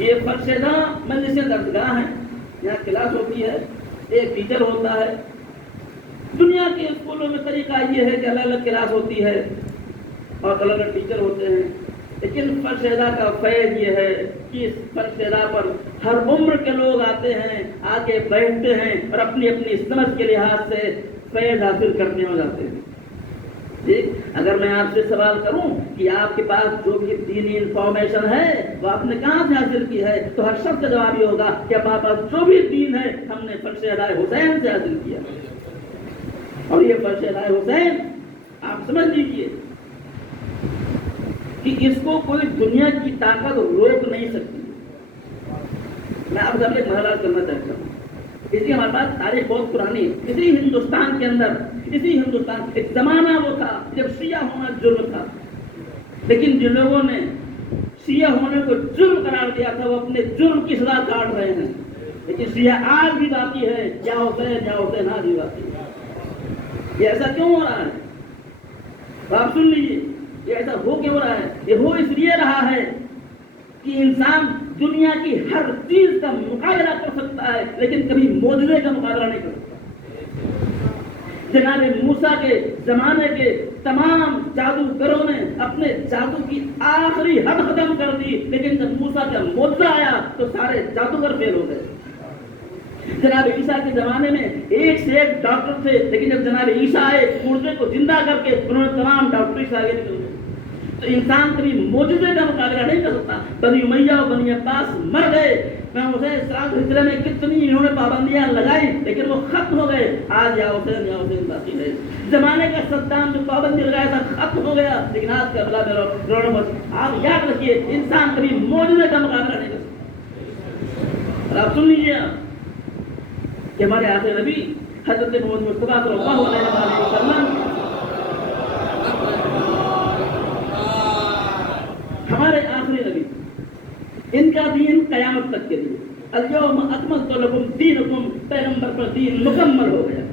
یہ فرشدہ مجلس درسگاہ ہے، یہاں کلاس ہوتی ہے، ایک ٹیچر ہوتا ہے. دنیا کے اسکولوں میں طریقہ یہ ہے کہ الگ الگ کلاس ہوتی ہے اور الگ الگ ٹیچر ہوتے ہیں. لیکن فرشدہ کا فیض یہ ہے کہ اس فرشدہ پر ہر عمر کے لوگ آتے ہیں، آ کے بیٹھتے ہیں اور اپنی اپنی سمجھ کے لحاظ سے فیض حاصل کرنے ہو جاتے ہیں. ٹھیک، اگر میں آپ سے سوال کروں کہ آپ کے پاس جو بھی دینی انفارمیشن ہے وہ آپ نے کہاں سے حاصل کی ہے، تو ہر شخص کا جواب یہ ہوگا کہ ہمارے پاس جو بھی دین ہے ہم نے فرشدہ حسین سے حاصل کیا. اور یہ فرشدہ حسین آپ سمجھ لیجیے کہ اس کو کوئی دنیا کی طاقت روک نہیں سکتی. میں آپ سب ایک مرحلہ کرنا چاہتا ہوں. اس لیے ہمارے پاس تاریخ بہت پرانی ہے. اسی ہندوستان کے اندر ایک زمانہ وہ تھا جب شیعہ ہونا جرم تھا، لیکن جن لوگوں نے شیعہ ہونے کو جرم قرار دیا تھا وہ اپنے جرم کی سزا کاٹ رہے ہیں. لیکن شیعہ آج بھی باقی ہے، یا حسین آج بھی باقی ہے. یہ ایسا کیوں ہو رہا ہے؟ آپ سن لیجیے، یہ ایسا ہو کیوں رہا ہے؟ یہ ہو اس لیے رہا ہے کہ انسان دنیا کی ہر چیز کا مقابلہ کر سکتا ہے لیکن کبھی معجزے کا مقابلہ نہیں کر سکتا. جناب موسیٰ کے زمانے کے تمام جادوگروں نے اپنے جادو کی آخری حد ختم کر دی، لیکن جب موسیٰ کا معجزہ آیا تو سارے جادوگر فیل ہو گئے. جناب عیسیٰ کے زمانے میں ایک سے ایک ڈاکٹر تھے، لیکن جب جناب عیسیٰ آئے مردے کو زندہ کر کے انہوں نے تمام ڈاکٹری سے آگے نکل گئے. تو انسان کبھی معجزے کا مقابلہ نہیں کر سکتا. بنی امیہ اور بنی عباس مر گئے، حسین السلام کے سلسلے میں کتنی انہوں نے پابندیاں لگائی لیکن وہ ختم ہو گئے. آج یا حسین باقی ہے. زمانے کا صدام جو پابندی لگایا تھا ختم ہو گیا، لیکن آج کا بلا میرا آپ یاد رکھیے انسان کبھی معجزے کا مقابلہ نہیں کر سکتا. اور آپ سن لیجیے کہ ہمارے آخری نبی حضرت محمد مصطفیٰ صلی اللہ علیہ وسلم ہمارے آخری نبی، ان کا دین قیامت تک کے لیے الیوم اکملت لکم دینکم، پیغمبر پر دین مکمل ہو گیا.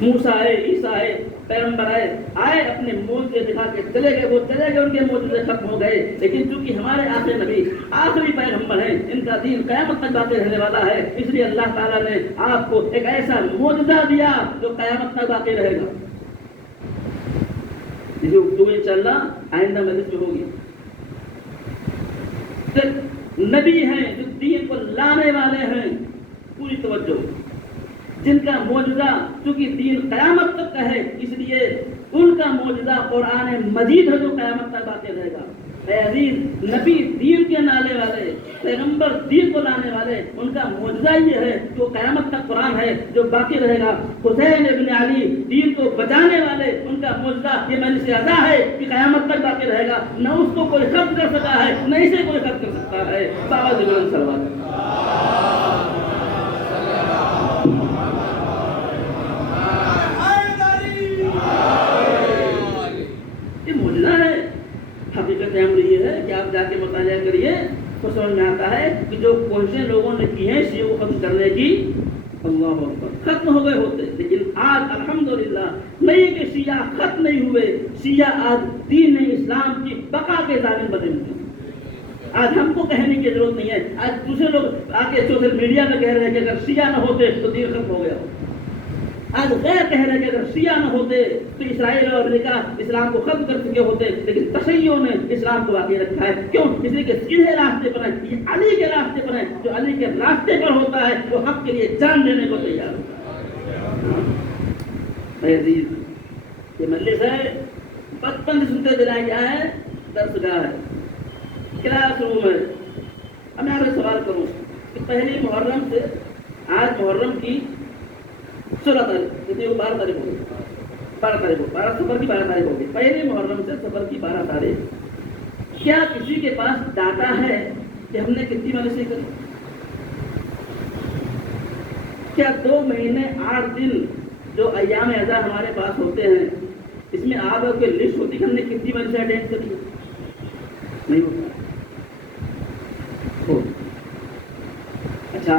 موسیٰ آئے، عیسیٰ آئے، پیغمبر آئے اپنے معجزے دکھا کے چلے گئے، وہ چلے گئے، ان کے معجزے ختم ہو گئے. لیکن چونکہ ہمارے آخری نبی آخری پیغمبر ہیں، ان کا دین قیامت تک باقی رہنے والا ہے، اس لیے اللہ تعالیٰ نے آپ کو ایک ایسا معجزہ دیا جو قیامت تک باقی رہے گا. جسے اردو انشاءاللہ آئندہ مجلس میں ہوگی. نبی ہیں جو دین کو لانے والے ہیں، پوری توجہ، جن کا معجزہ چونکہ دین قیامت تک کا ہے اس لیے ان کا معجزہ قرآن مجید ہے جو قیامت تک باقی رہے گا. اے عزیز، نبی دین کے لانے والے، پیغمبر دین کو لانے والے، ان کا معجزہ یہ ہے جو قیامت تک قرآن ہے جو باقی رہے گا. حسین ابن علی دین کو بچانے والے، ان کا معجزہ یہ مجلس اعزا ہے کہ قیامت تک باقی رہے گا. نہ اس کو کوئی ختم کر سکا ہے، نہ اسے کوئی ختم کر سکتا ہے. بابا جی بلند صلوات. یہ معجزہ ہے. حقیقت عمل یہ ہے کہ آپ جا کے مطالعہ کریے تو سمجھ میں آتا ہے کہ جو کوششیں لوگوں نے کی ہیں شیعہ کو ختم کرنے کی، اللہ اکبر، ختم ہو گئے ہوتے. لیکن آج الحمدللہ نہیں کہ شیعہ ختم نہیں ہوئے، شیعہ آج دین اسلام کی بقا کے ضامن بنے ہوئے ہیں. آج ہم کو کہنے کی ضرورت نہیں ہے. آج دوسرے لوگ آ کے سوشل میڈیا میں کہہ رہے ہیں کہ اگر شیعہ نہ ہوتے تو دین ختم ہو گیا. آج غیر کہہ رہے ہیں کہ اگر شیعہ نہ ہوتے تو اسرائیل اور امریکہ اسلام کو ختم کر چکے ہوتے. لیکن تشیعوں نے اسلام کو باقی رکھا ہے. کیوں؟ اس لیے کہ سیدھے راستے پر ہے، یہ علی کے راستے پر ہے. جو علی کے راستے پر ہوتا ہے وہ حق کے لیے جان دینے کو تیار ہوتا ہے. عزیز، یہ مجلس ہے، بچپن سے سنتے دلایا گیا ہے، درسگاہ ہے، کلاس روم ہے. اب میں آپ سے سوال کروں کہ پہلی محرم سے آج محرم کی 16 تاریخ، 12 تاریخ ہو گئی، 12 سفر کی 12 تاریخ ہو گئی. پہلی محرم سے سفر کی 12 تاریخ. کیا کسی کے پاس ڈاٹا ہے کہ ہم نے کتنی مجلسیں کری؟ کیا 2 مہینے 8 دن جو ایام اعزا ہمارے پاس ہوتے ہیں اس میں آپ اور کوئی لسٹ ہوتی کہ ہم نے کتنی مجلسیں اٹینڈ کری؟ نہیں ہوتا. اچھا،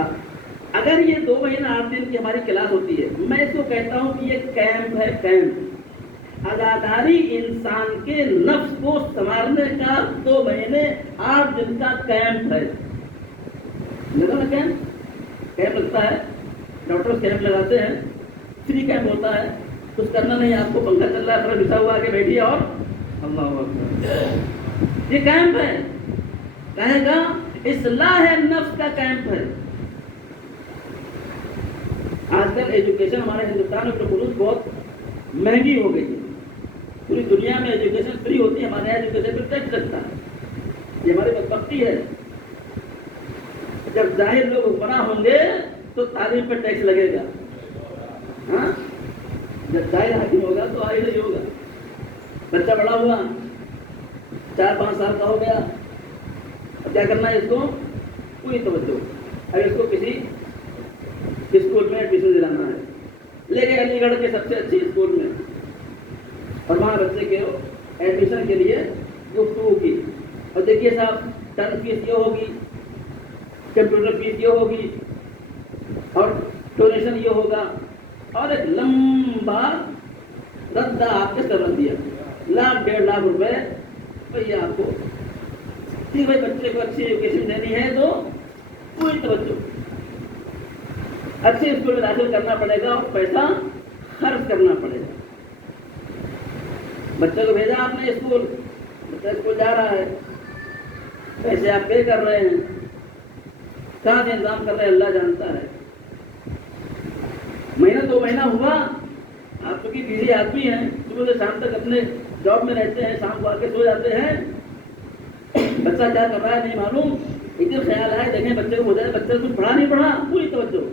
اگر یہ 2 مہینہ 8 دن کی ہماری کلاس ہوتی ہے، میں اس کو کہتا ہوں کہ یہ کیمپ ہے. کیمپ اداداری انسان کے نفس کو سنوارنے کا 2 مہینے 8 دن کا کیمپ ہے. لگا نا کیمپ لگتا ہے, ڈاکٹر کیمپ لگاتے ہیں, فری کیمپ ہوتا ہے, کچھ کرنا نہیں, آپ کو پنکھا چل رہا ہے, پر بچھا ہوا آگے بیٹھیے اور اللہ اکبر. یہ کیمپ ہے, کہے گا اصلاح نفس کا کیمپ ہے. آج کل ایجوکیشن ہمارے ہندوستان میں خصوص بہت مہنگی ہو گئی ہے. پوری دنیا میں ایجوکیشن فری ہوتی ہے, ہمارے یہاں ایجوکیشن پہ ٹیکس لگتا ہے. یہ ہماری بدبختی ہے. جب ظاہر لوگ حکمراں ہوں گے تو تعلیم پہ ٹیکس لگے گا. ہاں, جب ظاہر حاکم ہوگا تو آئے نہیں ہوگا. بچہ بڑا ہوا, 4-5 سال کا ہو گیا, اب کیا کرنا ہے اس کو, پوری توجہ. اب اس کو کسی اسکول میں ایڈمیشن دلانا ہے, لے کے علی گڑھ کے سب سے اچھی اسکول میں, اور وہاں بچے کے ایڈمیشن کے لیے گفتگو کی. اور دیکھیے صاحب, ٹرم فیس یہ ہوگی, کمپیوٹر فیس یہ ہوگی, اور ڈونیشن یہ ہوگا, اور ایک لمبا ردا آپ کے سر رکھ دیا, 1.5 لاکھ روپے بھیا آپ کو. ٹھیک بھائی, بچے کو اچھی ایجوکیشن دینی ہے تو پوری توجہ, اچھے اسکول میں داخل کرنا پڑے گا اور پیسہ خرچ کرنا پڑے گا. بچے کو بھیجا آپ نے اسکول, بچہ اسکول جا رہا ہے, پیسے آپ پے کر رہے ہیں, کہاں سے انتظام کر رہے ہیں اللہ جانتا ہے. مہینہ 2 مہینہ ہوا, آپ چونکہ بزی آدمی ہیں, صبح سے شام تک اپنے جاب میں رہتے ہیں, شام کو آ کے سو جاتے ہیں, بچہ کیا کر رہا ہے نہیں معلوم. ایک دن خیال آئے, دیکھیں بچے کو ہو جائے, بچے کچھ پڑھا نہیں پڑھا, پوری توجہ.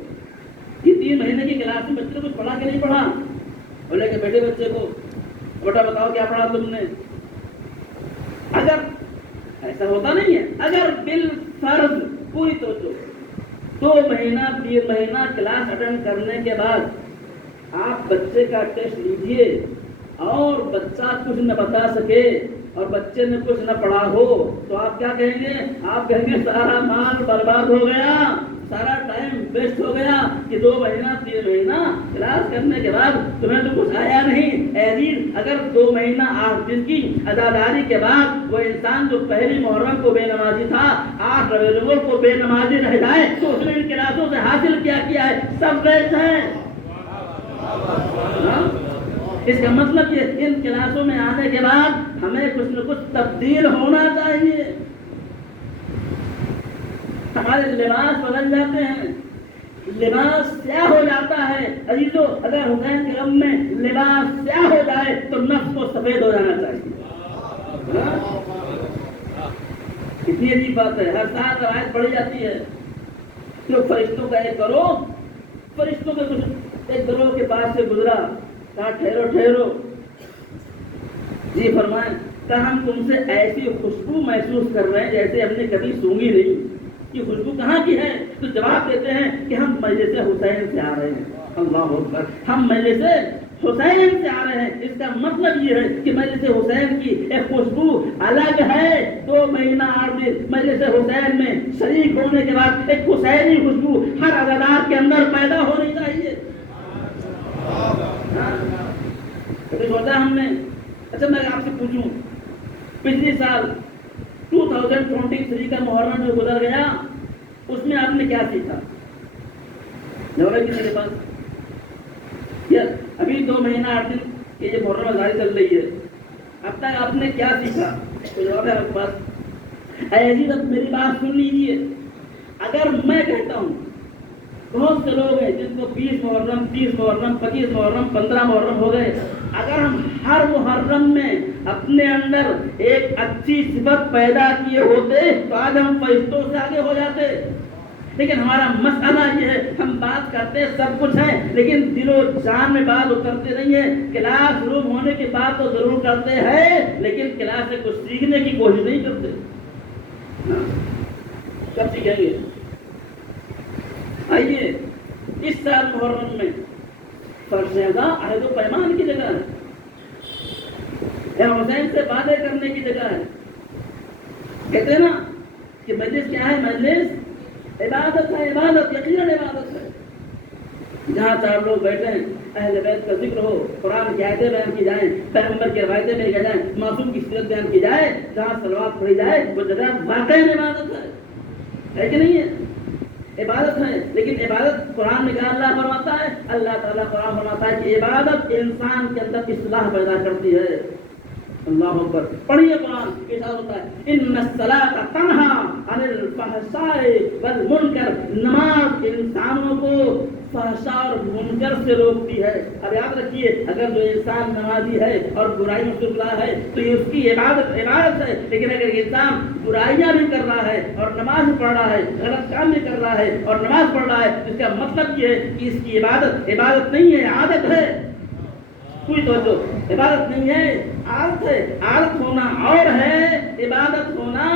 یہ 3 مہینے کی کلاس میں بچے کچھ پڑھا کہ نہیں پڑھا, بولے کہ بیٹے بچے کو بیٹا بتاؤ کیا پڑھا تم نے. اگر ایسا ہوتا نہیں ہے, اگر بالفرض پوری توجہ 2 مہینہ 3 مہینہ کلاس اٹینڈ کرنے کے بعد آپ بچے کا ٹیسٹ لیجئے اور بچہ کچھ نہ بتا سکے اور بچے نے کچھ نہ پڑھا ہو, تو آپ کیا کہیں گے؟ آپ کہیں گے سارا مال برباد ہو گیا, سارا ٹائم ویسٹ ہو گیا کہ 2 مہینہ 3 مہینہ کلاس کرنے کے بعد تمہیں تو کچھ آیا نہیں. عزیز, اگر 2 مہینہ 8 دن کی اداداری کے بعد وہ انسان جو پہلی محرم کو بے نمازی تھا 8 ربیع الاول کو بے نمازی رہ جائے تو اس نے ان کلاسوں سے حاصل کیا ہے, سب ویسٹ ہے. اس کا مطلب یہ ان کلاسوں میں آنے کے بعد ہمیں کچھ نہ کچھ تبدیل ہونا چاہیے. ہمارے لباس بدل جاتے ہیں, لباس سیاہ ہو جاتا ہے. عزیزو, اگر حسین کے غم میں لباس سیاہ ہو جائے تو نفس کو سفید ہو جانا چاہیے. کتنی عجیب بات ہے. ہر سال روایت پڑھی جاتی ہے کہ فرشتوں کا ایک گروہ, فرشتوں کے کچھ ایک گروہ کے پاس سے گزرا, کہا ٹھہرو. جی فرمائیں, کہا ہم تم سے ایسی خوشبو محسوس کر رہے ہیں جیسے ہم نے کبھی سونگھی نہیں. یہ خوشبو کہاں کی ہے؟ تو جواب دیتے ہیں کہ ہم مجلس حسین سے آ رہے ہیں. اللہ اکبر, ہم مجلس حسین سے آ رہے ہیں. اس کا مطلب یہ ہے کہ مجلس حسین کی ایک خوشبو الگ ہے. 2 مہینہ 8 دن مجلس حسین میں شریک ہونے کے بعد ایک حسینی خوشبو ہر عزادار کے اندر پیدا ہونی چاہیے. کبھی سوچا ہم نے؟ اچھا میں آپ سے پوچھوں, پچھلی سال 2023 کا محرم جو گزر گیا اس میں آپ نے کیا سیکھا؟ جواب میرے پاس ابھی 2 مہینہ 8 دن کی یہ محرم ازاری چل رہی ہے, اب تک آپ نے کیا سیکھا؟ تو جواب ہے آپ کے پاس. عزیز, اب میری بات سن لیجیے. اگر میں کہتا ہوں, بہت سے لوگ ہیں جن کو 20 محرم 30 محرم 25 محرم 15 محرم ہو گئے, اگر ہم ہر محرم میں اپنے اندر ایک اچھی صفت پیدا کیے ہوتے تو آج ہم فرشتوں سے آگے ہو جاتے. لیکن ہمارا مسئلہ یہ ہے, ہم بات کرتے سب کچھ ہے لیکن دل و جان میں بات اترتے نہیں ہے. کلاس روم ہونے کی بات تو ضرور کرتے ہیں لیکن کلاس سے کچھ سیکھنے کی کوشش نہیں کرتے. کب سیکھیں گے؟ آئیے, اس سال محرم میں فرشیدہ عہد و پیمان کی جگہ ہے, حسین سے وعدے کرنے کی جگہ ہے. کہتے ہیں نا کہ مجلس کیا ہے؟ مجلس عبادت ہے. عبادت یقیناً عبادت ہے. جہاں 4 لوگ بیٹھے ہیں اہل بیت کا ذکر ہو، قرآن کی آیتیں بیان کی جائیں، پیغمبر کی روایتیں بیان کی جائیں، معصوم کی سیرت بیان کی جائے، جہاں صلوات پڑھی جائے وہ جگہ واقعی عبادت ہے کہ نہیں ہے؟ عبادت ہے. لیکن عبادت قرآن میں کیا اللہ فرماتا ہے؟ اللہ تعالیٰ قرآن فرماتا ہے کہ عبادت انسان کے اندر اصلاح پیدا کرتی ہے. اللہ اکبر. پڑھیے قرآن کے ساتھ ہوتا ہے ان الصلاۃ تنہا عن الفحشاء والمنکر. نماز انسانوں کو فحشاء اور منکر سے روکتی ہے. اب یاد رکھیے اگر جو انسان نمازی ہے اور برائیوں سے رک رہا ہے تو یہ اس کی عبادت ہے. لیکن اگر انسان برائیاں بھی کر رہا ہے اور نماز پڑھ رہا ہے، غلط کام بھی کر رہا ہے اور نماز پڑھ رہا ہے، اس کا مطلب یہ ہے کہ اس کی عبادت نہیں ہے، عادت ہے. کوئی توجہ، عبادت نہیں ہے، عادت ہے. عادت ہونا اور ہے، عبادت ہونا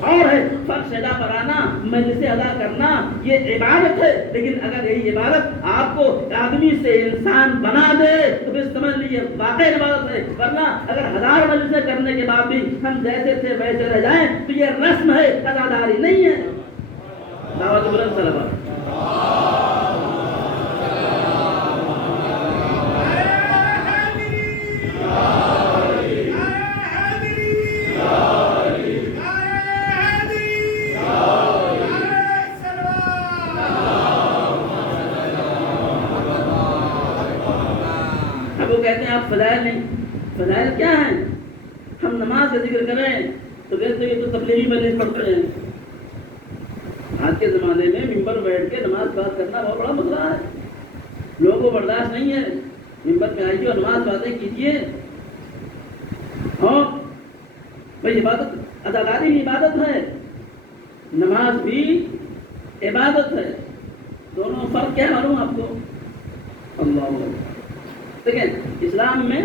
اور ہے. فرض ادا کرانا، مجلس ادا کرنا یہ عبادت ہے. لیکن اگر یہی عبادت آپ کو آدمی سے انسان بنا دے تو پھر سمجھ لیجیے واقعی عبادت ہے. ورنہ اگر 1000 مجلسیں کرنے کے بعد بھی ہم جیسے تھے ویسے رہ جائیں تو یہ رسم ہے، عزاداری نہیں ہے. دعوت بلند صلوات. آپ فضائل نہیں، فضائل کیا ہیں؟ ہم نماز کا ذکر کریں تو کہتے ہیں تو تبلیغی مجلس پڑھتے ہیں. آج کے زمانے میں ممبر بیٹھ کے نماز بات کرنا بہت بڑا مسئلہ ہے. لوگوں کو برداشت نہیں ہے. ممبر میں آئیے اور نماز باتیں کیجیے. اور بھائی عبادت، اداکاری بھی عبادت ہے، نماز بھی عبادت ہے. دونوں فرق کیا معلوم آپ کو؟ اللہ. دیکھیں اسلام میں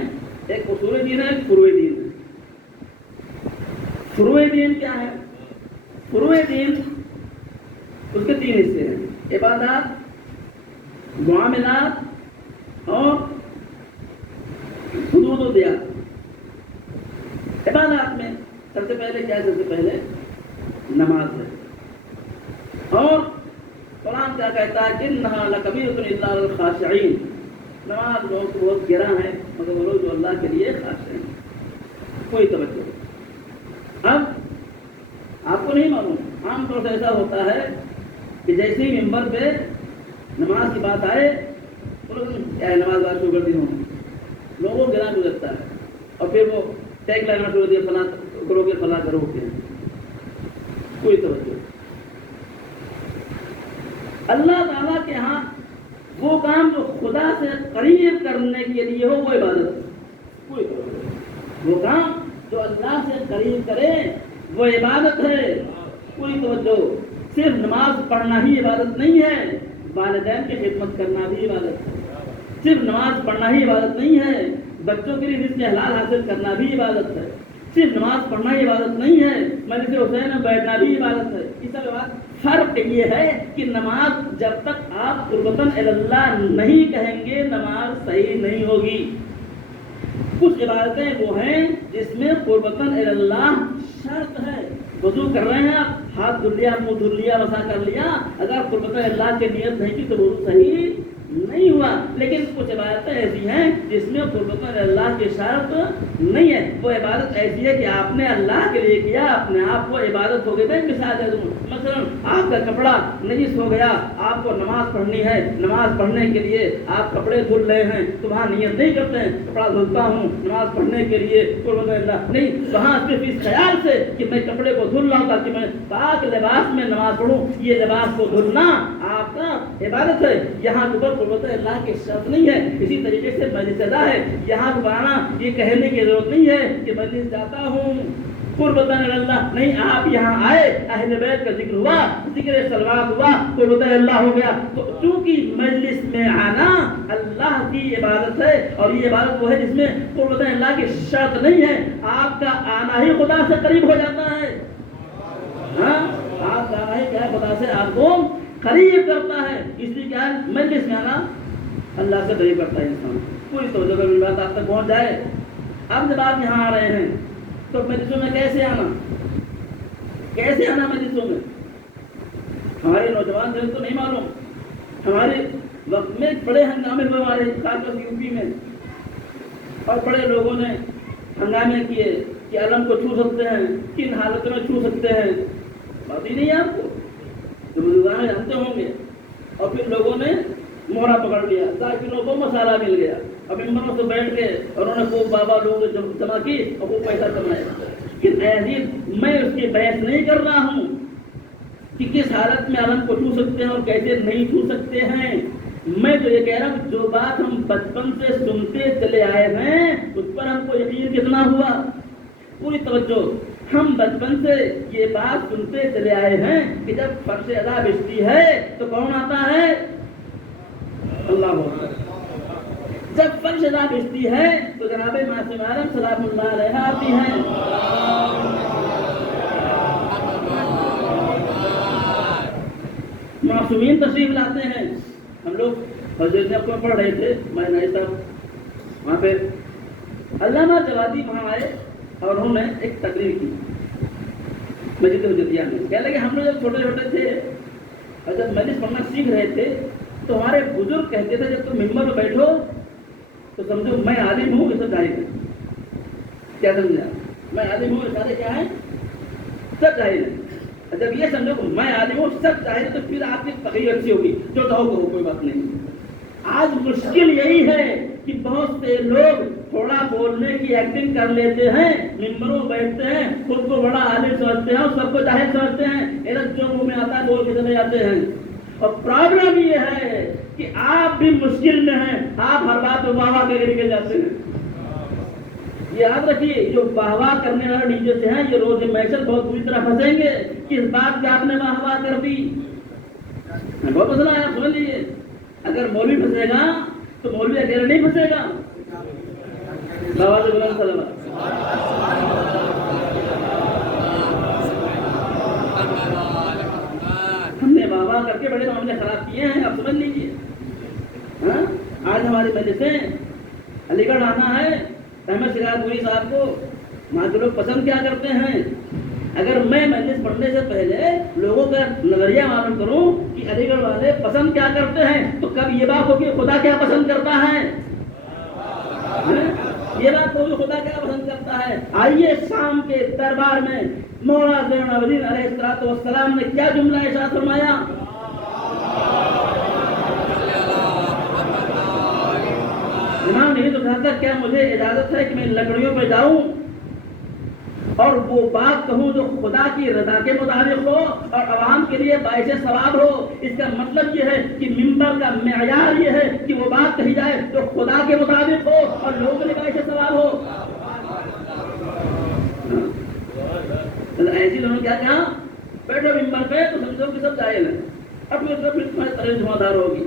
ایک اصول دین ہے، ایک فروع دین ہے. فروع دین کیا ہے؟ فروع دین اس کے 3 حصے ہیں: عبادات، معاملات اور حدود و دیات. عبادات میں سب سے پہلے کیا ہے؟ سب سے پہلے نماز ہے. اور قرآن کیا کہتا ہے؟ انہا لکبیرۃ الا علی الخاشعین. نماز لوگ بہت گرا ہے مگر وہ لوگ جو اللہ کے لیے خاشع ہیں. کوئی توجہ. اب آپ کو نہیں معلوم، عام طور سے ایسا ہوتا ہے کہ جیسے ہی ممبر پہ نماز کی بات آئے کیا نماز بات شروع کر دی ہوں، لوگوں کو گرا گزرتا ہے اور پھر وہ ٹیگ لگانا شروع دیا فلاں کرو گے فلاں کرو گے. کوئی توجہ. اللہ تعالیٰ کے ہاں وہ کام جو خدا سے قریب کرنے کے لیے ہو وہ عبادت ہے. کوئی توجہ. وہ کام جو اللہ سے قریب کرے وہ عبادت ہے. کوئی توجہ. صرف نماز پڑھنا ہی عبادت نہیں ہے، والدین کی خدمت کرنا بھی عبادت ہے. صرف نماز پڑھنا ہی عبادت نہیں ہے، بچوں کے لیے رزق حلال حاصل کرنا بھی عبادت ہے. صرف نماز پڑھنا ہی عبادت نہیں ہے، مجلس حسین میں بیٹھنا بھی عبادت ہے. اس کا فرق یہ ہے کہ نماز جب تک آپ قربتاً اللہ نہیں کہیں گے نماز صحیح نہیں ہوگی. کچھ عبادتیں وہ ہیں جس میں قربتاً اللہ شرط ہے. وضو کر رہے ہیں آپ، ہاتھ دھل لیا، منہ دھل لیا، مسا کر لیا، اگر قربتاً اللہ کی نیت نہیں کی تو وضو صحیح نہیں ہوا. لیکن کچھ عبادتیں ایسی ہیں جس میں قربتاً اللہ کی شرط نہیں ہے. وہ عبادت ایسی ہے کہ آپ نے اللہ کے لیے کیا، اپنے آپ کو عبادت ہو گئی. میں مثال دے دوں، مثلا آپ کا کپڑا نجس ہو گیا، آپ کو نماز پڑھنی ہے، نماز پڑھنے کے لیے آپ کپڑے دھل رہے ہیں تو وہاں نیت نہیں کرتے ہیں کپڑا دھلتا ہوں نماز پڑھنے کے لیے قربتاً اللہ نہیں. وہاں صرف اس خیال سے کہ میں کپڑے کو دھل رہا ہوں تاکہ میں پاک لباس میں نماز پڑھوں، یہ لباس کو دھلنا آپ کا عبادت ہے. یہاں اوپر قربت اللہ کی شرط نہیں ہے. اسی طریقے سے مجلس ادا ہے، یہاں بنانا یہ کہنے کی ضرورت نہیں ہے کہ مجلس جاتا ہوں قربتاً اللہ نہیں. آپ یہاں آئے، اہل بیت کا ذکر ہوا، ذکر صلوات ہوا، قربتاً اللہ ہو گیا. تو چونکہ مجلس میں آنا اللہ کی عبادت ہے اور یہ عبادت وہ ہے جس میں قربتاً اللہ کی شرط نہیں ہے. آپ کا آنا ہی خدا سے قریب ہو جاتا ہے. ہاں آپ کا آنا ہی کیا ہے؟ خدا سے آپ کو قریب کرتا ہے. اس لیے کیا ہے؟ مجلس میں آنا اللہ سے قریب کرتا ہے انسان. کوئی توجہ کرنے بات آپ تک پہنچ جائے. اب جب آپ یہاں آ رہے ہیں تو مجلسوں میں کیسے آنا؟ مجلسوں میں ہمارے نوجوان دل تو نہیں معلوم، ہمارے وقت میں بڑے ہنگامے ہوئے ہمارے خاص طور سے یو پی میں، اور بڑے لوگوں نے ہنگامے کیے کہ علم کو چھو سکتے ہیں، کن حالتوں میں چھو سکتے ہیں، بات ہی نہیں ہے آپ کو، جو بزرگان جانتے ہوں گے. اور پھر لوگوں نے موڑا پکڑ لیا، ساکروں کو مسالہ مل گیا، اب ممبروں سے بیٹھ کے انہوں نے خوب بابا لوگ جمع کی اور وہ پیسہ کمایا. کہ میں اس کی بحث نہیں کر رہا ہوں کہ کس حالت میں علم کو چھو سکتے ہیں اور کیسے نہیں چھو سکتے ہیں. میں تو یہ کہہ رہا ہوں جو بات ہم بچپن سے سنتے چلے آئے ہیں اس پر ہم کو یقین کتنا ہوا. پوری توجہ، ہم بچپن سے یہ بات سنتے چلے آئے ہیں کہ جب فرش ادا بچتی ہے تو کون آتا ہے؟ اللہ اکبر. جب فرش ادا بچتی ہے تو جناب معصوم عالم سلام اللہ علیہ آتی ہیں. معصومین تشریف لاتے ہیں. ہم لوگ حضرت کو پڑھ رہے تھے، میں نائب صاحب وہاں پہ علامہ جوادی وہاں آئے اور انہوں نے ایک تقریر کی مسجد حجتیہ میں. کہنے لگے ہم لوگ جب چھوٹے چھوٹے تھے اور جب مجلس پڑھنا سیکھ رہے تھے تو ہمارے بزرگ کہتے تھے جب تم ممبر میں بیٹھو تو سمجھو میں عالم ہوں، یہ سب جاہل ہے. کیا سمجھا؟ میں عالم ہوں، سارے کیا ہیں؟ سب جاہل ہیں. جب یہ سمجھو کہ میں عالم ہوں سب جاہل تو پھر آپ کی تقریر اچھی ہوگی، جو کہو کہو کوئی بات نہیں. آج مشکل یہی ہے کہ بہت سے لوگ تھوڑا بولنے کی ایکٹنگ کر لیتے ہیں، ممبروں بیٹھتے ہیں، خود کو بڑا عالم سمجھتے ہیں اور سب کو جاہل سمجھتے ہیں. ادھر جو منہ میں آتا ہے بول کے چلے جاتے ہیں. اور پرابلم یہ ہے کہ آپ بھی مشکل میں ہیں، آپ ہر بات میں واہ واہ کر کے نکل جاتے ہیں. یہ یاد رکھیے جو واہ واہ کرنے والے نیچے سے ہیں یہ روز محشر بہت بری طرح پھنسیں گے. کس بات پہ آپ نے واہ واہ کر دی؟ بہت مسئلہ ہے، آپ سمجھ لیجیے. اگر مولوی پھنسے گا تو مولوی اکیلے نہیں پھنسے گا. ہم نے واہ واہ کر کے بڑے معاملے خراب کیے ہیں، آپ سمجھ لیجیے. آج ہماری مجلسیں علی گڑھ آنا ہے احمد سراج پوری صاحب کو، وہاں کے لوگ پسند کیا کرتے ہیں. اگر میں مجلس پڑھنے سے پہلے لوگوں کا نظریہ معلوم کروں کہ علی گڑھ والے پسند کیا کرتے ہیں تو کب یہ بات ہو کہ خدا کیا پسند کرتا ہے. یہ بات ہو کہ خدا کیا پسند کرتا ہے. آئیے شام کے دربار میں مولانا زین العابدین علیہ الصلوۃ والسلام نے کیا جملہ ارشاد فرمایا. امام نہیں تو کہا کیا مجھے اجازت ہے کہ میں لکڑیوں پہ جاؤں اور وہ بات کہوں جو خدا کی رضا کے مطابق ہو اور عوام کے لیے باعث ثواب ہو. اس کا مطلب یہ ہے کہ ممبر کا معیار یہ ہے کہ وہ بات کہی جائے جو خدا کے مطابق ہو اور لوگوں کے لیے باعث ثواب ہو. ایسی لوگوں نے کیا کہا بیٹھو ممبر پہ تو سمجھو کہ سب جاہل ہیں، اب تمہاری تقریر جمعدار ہوگی.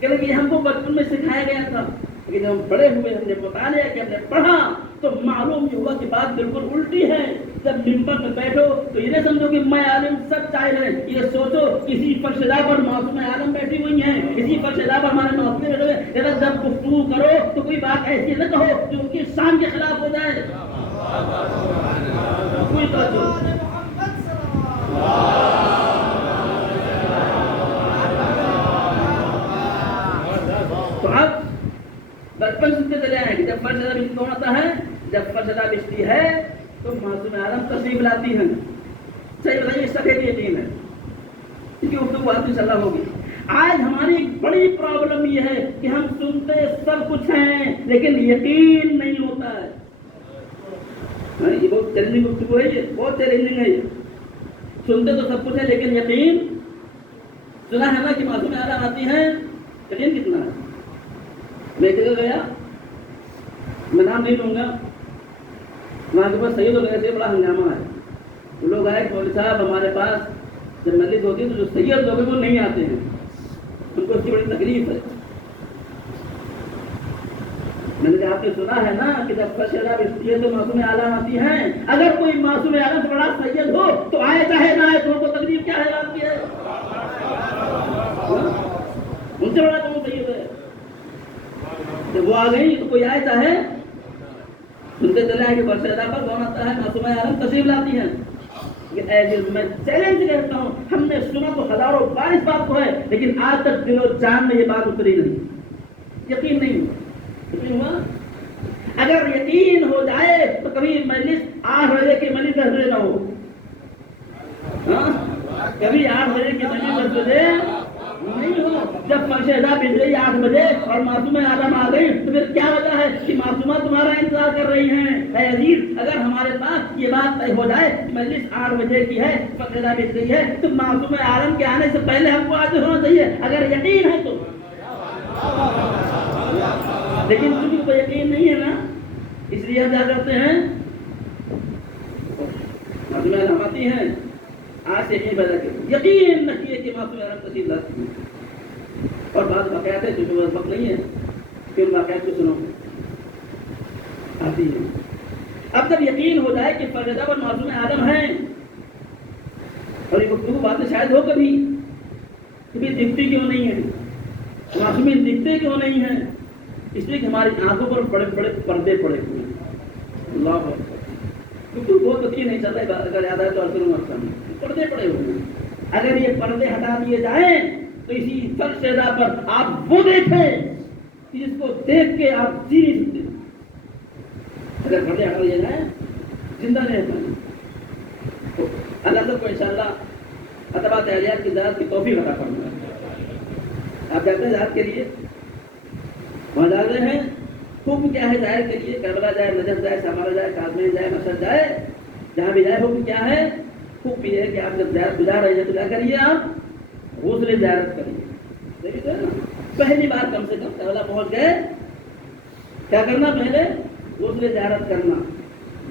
کہ یہ ہم کو بچپن میں سکھایا گیا تھا، لیکن جب ہم بڑے ہوئے ہم نے بتا لیا کہ ہم نے پڑھا تو معلوم یہ ہوا کہ بات بالکل الٹی ہے. جب ممبر میں بیٹھو تو یہ نہیں سمجھو کہ میں عالم سب جاہل ہیں، یہ سوچو کسی فرشدہ پر معصوم عالم بیٹھی ہوئی ہیں، کسی فرشدہ پر ہمارے معصوم بیٹھے ہوئے. جب گفتگو کرو تو کوئی بات ایسی نہ کہو جو ان کی شان کے خلاف ہو جائے. کوئی توجہ. تو اب بچپن سنتے چلے آئے کہ جب فرش ادا بچتی کون آتا ہے؟ جب فرش ادا بچتی ہے تو معصوم عالم تشریف لاتی ہیں. صحیح بتائیے اس کا کیسی یقین ہے کیونکہ اردو بات ان شاء اللہ ہوگی. آج ہماری بڑی پرابلم یہ ہے کہ ہم سنتے سب کچھ ہیں لیکن یقین نہیں ہوتا ہے. یہ بہت چیلنجنگ گفتگو ہے، یہ بہت چیلنجنگ ہے. یہ سنتے تو سب کچھ ہے لیکن یقین. سنا ہے نا کہ معصوم عالم آتی ہیں، یقین کتنا ہے. میں ایک جگہ گیا، میں نام نہیں لوں گا، وہاں کے پاس سید وغیرہ سے بڑا ہنگامہ ہے. وہ لوگ آئے مولوی صاحب ہمارے پاس جب مجلس ہوتی ہے تو جو سید لوگ ہیں وہ نہیں آتے ہیں، ان کو اس کی بڑی تکلیف ہے. میں نے کہا آپ نے سنا ہے نا کہ جب فرش ادا بچتی ہے تو معصوم عالم آتی ہیں. اگر کوئی معصوم عالم سے بڑا سید ہو تو آئے چاہے نہ آئے تو ان کو تکلیف کیا ہے آپ کی ہے؟ ان سے بڑا کون سید ہے؟ جب وہ آ گئی تو کوئی آئے چاہے سنتے چلے آئے کہ فرش ادا پر کون آتا ہے؟ معصوم عالم تشریف لاتی ہیں. میں چیلنج کرتا ہوں، ہم نے سنا تو ہزاروں بار اس بات کو ہے، لیکن آج تک دل و جان میں یہ بات اتری نہیں، یقین نہیں ہوا۔ اگر یقین ہو جائے تو کبھی مجلس 8 بجے کی مجلس 10 بجے نہ ہو، کبھی 8 بجے کی مجلس 10 بجے نہیں ہو۔ جب فرشتہ بج گئی 8 بجے اور معصومہ عالم آ گئی تو پھر کیا وجہ ہے کہ معصومہ تمہارا انتظار کر رہی ہیں؟ اے عزیز، اگر ہمارے پاس یہ بات طے ہو جائے مجلس 8 بجے کی ہے، فرشتہ بج گئی ہے، تو معصومہ عالم کے آنے سے پہلے ہم کو حاضر ہونا چاہیے اگر یقین ہے تو۔ لیکن کسی کو یقین نہیں ہے نا، اس لیے ہم کیا کرتے ہیں، معصومہ عالم آتی ہیں، آج سے یقین پیدا کریں، یقین نہیں ہے کہ معصومہ عالم تشریف لاتی ہیں۔ اور بعض واقعات ہے جو وقت نہیں ہے، پھر واقعات کو سنو آتی ہے۔ اب جب یقین ہو جائے کہ فرشتہ پر معصوم عالم ہیں، اور یہ گفتگو باتیں شاید ہو کبھی دکھتی کیوں نہیں ہے، معصومین دکھتے کیوں نہیں ہیں؟ اس لیے کہ ہماری آنکھوں پر بڑے بڑے پردے پڑے ہوئے ہیں۔ اللہ اکبر، گفتگو بہت اچھی نہیں چل رہی، اگر یاد آئے تو عرض کروں گا، پردے پڑے ہوئے ہیں۔ اگر یہ پردے ہٹا دیے جائیں تو اسی فرشتہ پر آپ وہ دیکھیں جس کو دیکھ کے آپ جی نہیں سکتے۔ اگر پردے ہٹا دیے جائیں زندہ نہیں رہتا۔ اللہ سب کو انشاءاللہ اتباع تحریات کی ذات کی توفیق عطا فرمائے۔ آپ جاتے ہیں ذات کے لیے، وہاں جا رہے ہیں، حکم کیا ہے ظاہر کے لیے؟ کربلا جائے، نجف جائے، سامارا جائے، کاظمین جائے، مشہد جائے، جہاں بھی جائے حکم کیا ہے؟ حکم یہ ہے کہ آپ جب زیارت گزار رہے ہیں تو کیا کریے؟ آپ غسل زیارت کریے۔ پہلی بار کم سے کم کربلا پہنچ گئے، کیا کرنا؟ پہلے غسل زیارت کرنا،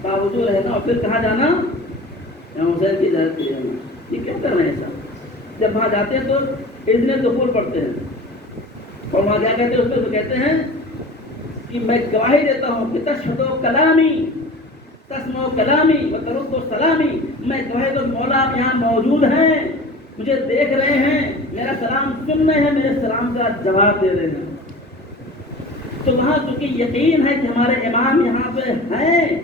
باوضو رہنا، اور پھر کہاں جانا؟ امام حسین کی زیارت کے لیے جانا۔ یہ کیوں کر رہے ہیں صاحب؟ جب وہاں جاتے ہیں تو اذن دخول پڑھتے ہیں، اور وہاں کیا کہتے ہیں؟ اس میں تو کہتے ہیں کہ میں گواہی دیتا ہوں کہ تشہد کلامی، تسمع کلامی و ترد سلامی، میں گواہی دو مولا آپ یہاں موجود ہیں، مجھے دیکھ رہے ہیں، میرا سلام سن رہے ہیں، میرے سلام کا جواب دے رہے ہیں۔ تو وہاں چونکہ یقین ہے کہ ہمارے امام یہاں پہ ہیں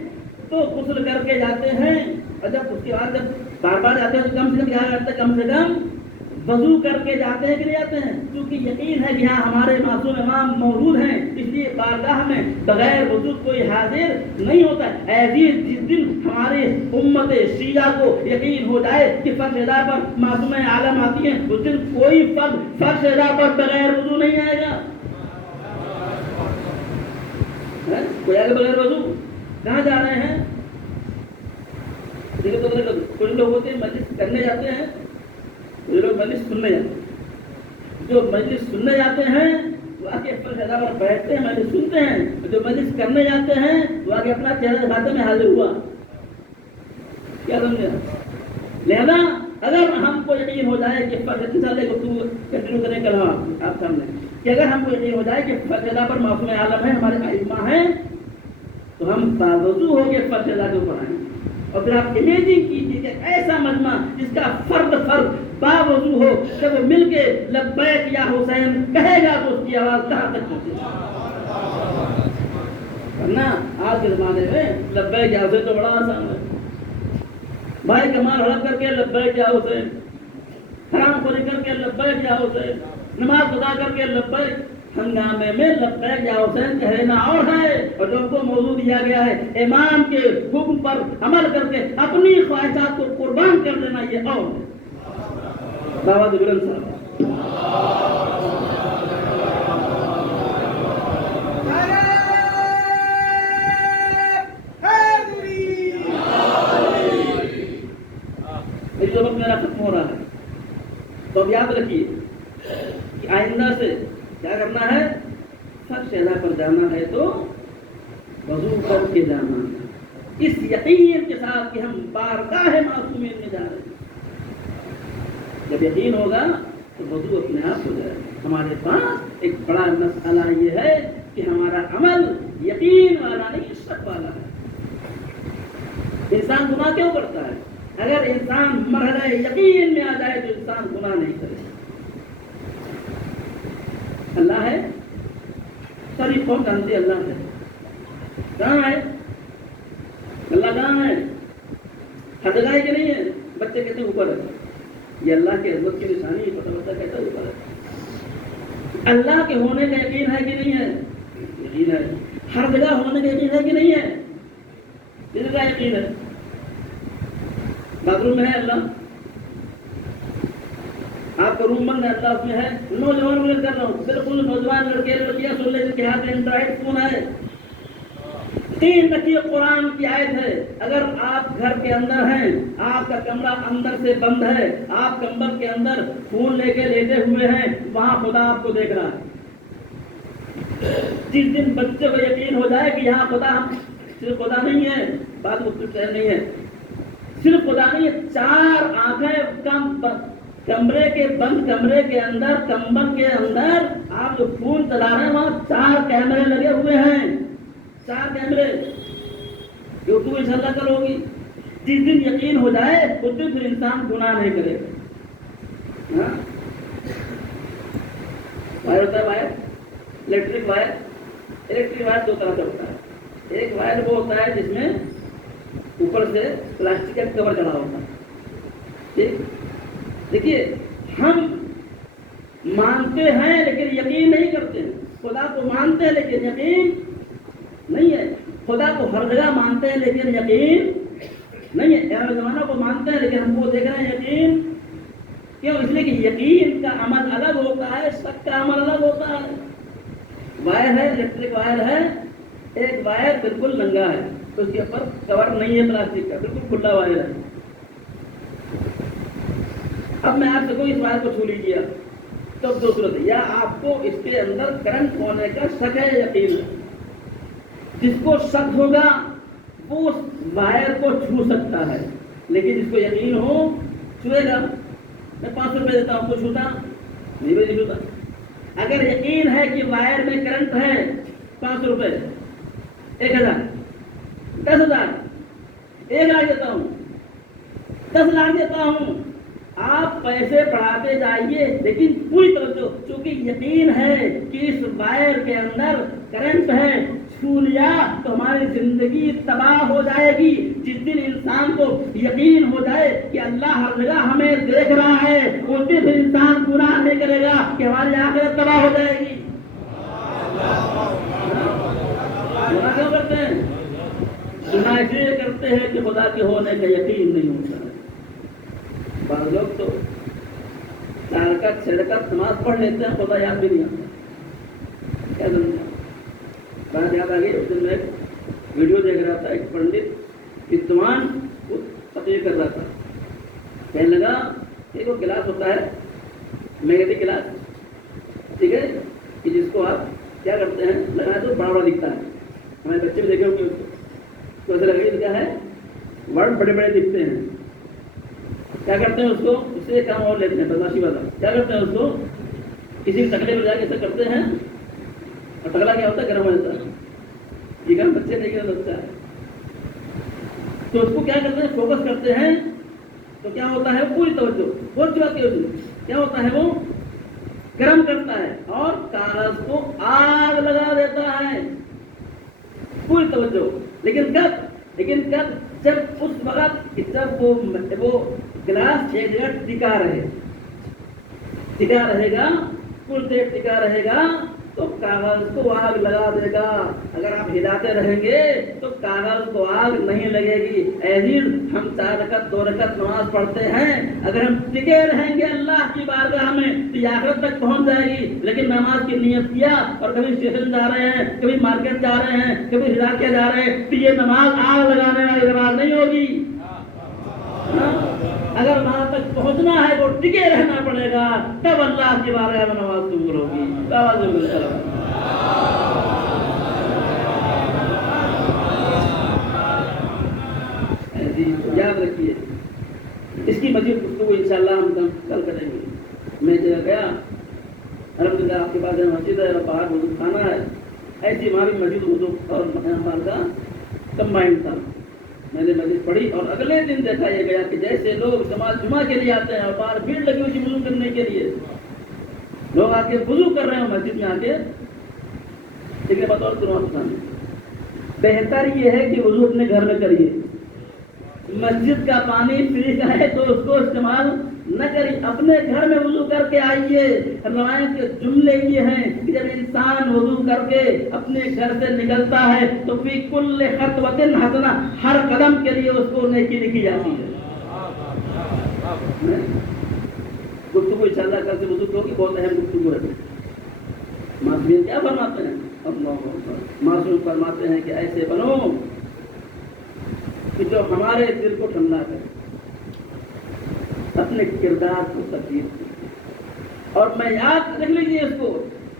تو غسل کر کے جاتے ہیں، اور جب اس کے بعد جب بار بار جاتے ہیں تو کم سے کم کیا کرتے ہیں؟ کم سے کم وضو کر کے جاتے ہیں کہ نہیں جاتے ہیں؟ کیونکہ یقین ہے کہ یہاں ہمارے معصوم امام موجود ہیں، اس لیے بارگاہ میں بغیر وضو کوئی حاضر نہیں ہوتا ہے۔ اے عزیز، جس دن ہماری امت شیعہ کو یقین ہو جائے کہ فرشتہ پر معصوم عالم آتی ہیں، اس دن کوئی فرد فرشتہ پر بغیر وضو نہیں آئے گا۔ کوئی آگے بغیر وضو کہاں جا رہے ہیں؟ کچھ لوگ ہوتے ہیں مجلس کرنے جاتے ہیں، کچھ لوگ مجلس سننے جاتے ہیں۔ جو مجلس سننے جاتے ہیں وہ آگے فرشتہ پر بیٹھتے ہیں، مجلس سنتے ہیں، جو مجلس کرنے جاتے ہیں وہ آگے اپنا چہرہ دکھاتے میں حاضر ہوا۔ کیا سمجھے؟ لہذا اگر ہم کو یقین ہو جائے کہ فرشتہ گفتگو کنٹینیو کرنے کا آپ سامنے کہ اگر ہم کو یقین ہو جائے کہ فرشتہ پر معصوم عالم ہے، ہمارے ائمہ ہیں، تو ہم باوضو ہو کے فرشتہ کو پڑھائیں۔ اور پھر آپ امیجنگ کیجیے کہ ایسا مجمع جس کا فرد باوضو ہو، جب وہ مل کے لبیک یا حسین کہے گا تو اس کی آواز کہاں تک پہنچے گی؟ ورنہ آج کے زمانے میں لبیک یا حسین تو بڑا آسان ہے، بھائی کمال ہڑپ کر کے لبیک یا حسین، حرام خوری کر کے لبیک یا حسین، نماز ادا کر کے لبیک، ہنگامے میں لبیک یا حسین کہنا اور ہے، اور جو کو موضوع دیا گیا ہے امام کے حکم پر عمل کر کے اپنی خواہشات کو قربان کر دینا، یہ اور ہے۔ بابا بلند صاحب جو وقت میرا ختم ہو رہا ہے، تو اب یاد رکھیے کہ آئندہ سے کیا کرنا ہے؟ فرشتہ پر جانا ہے تو وضو کر کے جانا ہے، اس یقین کے ساتھ کہ ہم بارگاہ معصومین میں جا رہے ہیں۔ جب یقین ہوگا تو وضو اپنے آپ ہو جائے گا۔ ہمارے پاس ایک بڑا مسئلہ یہ ہے کہ ہمارا عمل یقین والا نہیں، شک والا ہے۔ انسان گناہ کیوں کرتا ہے؟ اگر انسان مرحلہ یقین میں آ جائے تو انسان گناہ نہیں کرے۔ اللہ ہے، ساری قوم جانتی اللہ ہے، کہاں ہے اللہ؟ کہاں ہے؟ ہر جگہ ہے کہ نہیں ہے؟ بچے کہتے ہیں اوپر ہے. یہ اللہ کی عظمت کی نشانی ہے. پتہ بچہ کہتا ہے اوپر ہے. اللہ کے ہونے کا یقین ہے کہ نہیں ہے؟ یقین ہے. ہر جگہ ہونے کا یقین ہے کہ نہیں ہے؟ جس کا یقین ہے. باتھ روم میں ہے اللہ, آپ کا روم بند ہے اللہ اس میں ہے. نوجوان میں کر رہا ہوں, بالکل نوجوان لڑکے لڑکیاں سن لیں جن کے ہاتھ میں اینڈرائڈ فون ہے. 3 رکعت قرآن کی آیت ہے. اگر آپ گھر کے اندر ہیں, آپ کا کمرہ اندر سے بند ہے, آپ کمبل کے اندر فون لے کے لیٹے ہوئے ہیں, وہاں خدا آپ کو دیکھ رہا ہے. جس دن بچے کو یقین ہو جائے کہ یہاں خدا صرف خدا نہیں ہے, بات مختلف نہیں ہے, صرف خدا نہیں ہے, 4 آنکھیں کمرے کے بند کمرے کے اندر, کمبل کے اندر آپ جو فون چلا رہے ہیں وہاں 4 کیمرے لگے ہوئے ہیں. 4 کیمرے. یوٹیوب انشاءاللہ کل ہوگی. جس دن یقین ہو جائے اس دن پھر انسان گناہ نہیں کرے گا. وائر ہوتا ہے, wire electric wire. Electric wire 2 طرح کا ہوتا ہے. ایک وائر وہ ہوتا ہے جس میں اوپر سے پلاسٹک کا کور چڑھا ہوتا ہے. ٹھیک, دیکھیے ہم مانتے ہیں لیکن یقین نہیں کرتے ہیں. خدا کو مانتے ہیں لیکن یقین نہیں ہے. خدا کو ہر جگہ مانتے ہیں لیکن یقین نہیں ہے. اہل زمانہ کو مانتے ہیں لیکن ہم کو دیکھ رہے ہیں یقین کیوں؟ اس لیے کہ یقین کا عمل الگ ہوتا ہے, شک کا عمل الگ ہوتا ہے. وائر ہے, الیکٹرک وائر ہے, ایک وائر بالکل ننگا ہے, تو اس کے اوپر کور نہیں ہے پلاسٹک کا, بالکل کھلا وائر ہے. اب میں آپ سے کوئی اس وائر کو چھو لیجیے تو دو صورت ہے, یا آپ کو اس کے اندر کرنٹ ہونے کا شک ہے, یقین ہے. جس کو شک ہوگا وہ اس وائر کو چھو سکتا ہے, لیکن جس کو یقین ہو چھوئے گا. میں 500 روپے دیتا ہوں, کو چھوتا نہیں, بھی نہیں چھوتا. اگر یقین ہے کہ وائر میں کرنٹ ہے, 500 روپے, 1000, 10,000, 1 لاکھ دیتا ہوں, 10 لاکھ دیتا ہوں. آپ پیسے بڑھاتے جائیے لیکن پوری توجہ, چونکہ یقین ہے کہ اس وائر کے اندر کرنٹ ہے, چھو لیا تو ہماری زندگی تباہ ہو جائے گی. جس دن انسان کو یقین ہو جائے کہ اللہ ہر جگہ ہمیں دیکھ رہا ہے, اس دن انسان گناہ نہیں کرے گا کہ ہماری آخرت تباہ ہو جائے گی. گناہ کیوں کرتے ہیں؟ گناہ اس لیے کرتے ہیں کہ خدا کے ہونے کا یقین نہیں ہوتا ہے. بعض لوگ تو 4 رکعت 6 رکعت نماز پڑھ لیتے ہیں, خدا یاد بھی نہیں آتا. کیا سمجھا؟ بات یاد آ گئی. اس دن میں ایک ویڈیو دیکھ رہا تھا, ایک پنڈت اتوان کو تقریر کر رہا تھا. کہنے لگا ایک وہ گلاس ہوتا ہے, میگنیٹک گلاس, ٹھیک ہے, کہ جس کو آپ کیا کرتے ہیں, لگائے تو بڑا بڑا دکھتا ہے. ہمارے بچے بھی دیکھے ہوں گے اس کو, تو ایسا لگے کیا ہے, ورڈ بڑے بڑے دکھتے ہیں. کیا کرتے ہیں اس کو, اس سے کام اور لیتے ہیں, بدماشی والا. کیا کرتے ہیں اس کو, کسی ٹکلے میں جا کے ایسا کرتے ہیں, اور ٹکلا کیا ہوتا ہے, گرم ہو جاتا ہے. یہ کام بچے نہیں کر سکتا ہے. تو اس کو کیا کرتے ہیں, فوکس کرتے ہیں, تو کیا ہوتا ہے, پوری توجہ بہت بات کی ہوتی ہے. کیا ہوتا ہے, وہ گرم کرتا ہے اور کاغذ کو آگ لگا دیتا ہے. پوری توجہ. لیکن کب جب اس وقت جب وہ گلاس ایک جگہ ٹکا رہے گا, کچھ دیر ٹکا رہے گا, تو کاغذ کو آگ لگا دے گا. اگر آپ ہلاتے رہیں گے تو کاغذ کو آگ نہیں لگے گی. عزیز, ہم 4 رکعت 2 رکعت نماز پڑھتے ہیں, اگر ہم ٹکے رہیں گے اللہ کی بارگاہ میں تو یہ آخرت تک پہنچ جائے گی. لیکن نماز کی نیت کیا اور کبھی اسٹیشن جا رہے ہیں, کبھی مارکیٹ جا رہے ہیں, کبھی ہلاکے جا رہے ہیں, تو یہ نماز آگ لگانے والی نماز نہیں ہوگی. اگر وہاں تک پہنچنا ہے وہ ٹکے رہنا پڑے گا, تب اللہ کی بارگاہ میں نماز قبول ہوگی. یاد رکھیے, اس کی مزید گفتگو انشاءاللہ ہم کل کریں گے. میں جگہ گیا, الحمدللہ آپ کے پاس مسجد ہے اور باہر وضو خانہ ہے, ایسی وہاں بھی مسجد وضو اور ہمارا کا کمبائنڈ تھا. میں نے مسجد پڑھی اور اگلے دن دیکھا یہ گیا کہ جیسے لوگ نماز جمعہ کے لیے آتے ہیں اور باہر بھیڑ لگی ہوئی وضو کرنے کے لیے, لوگ آ کے وضو کر رہے ہیں مسجد میں آ کے. لیکن بطور بہتر یہ ہے کہ وضو اپنے گھر میں کریے, مسجد کا پانی فری کا ہے تو اس کو استعمال نہ کریے، اپنے گھر میں وضو کر کے آئیے۔ روایت کے جملے یہ ہیں کہ جب انسان وضو کر کے اپنے گھر سے نکلتا ہے تو فی کل خطوۃ حسنہ، ہر قدم کے لیے اس کو نیکی لکھی جاتی ہے۔ گفتگو انشاءاللہ کل سے وضو کی بہت اہم گفتگو ہے۔ معصوم کیا فرماتے ہیں؟ معصوم فرماتے ہیں کہ ایسے بنو کہ جو ہمارے دل کو ٹھنڈا کرے، اپنے کردار کو تبدیل کرے۔ اور میں یاد رکھ لیجیے اس کو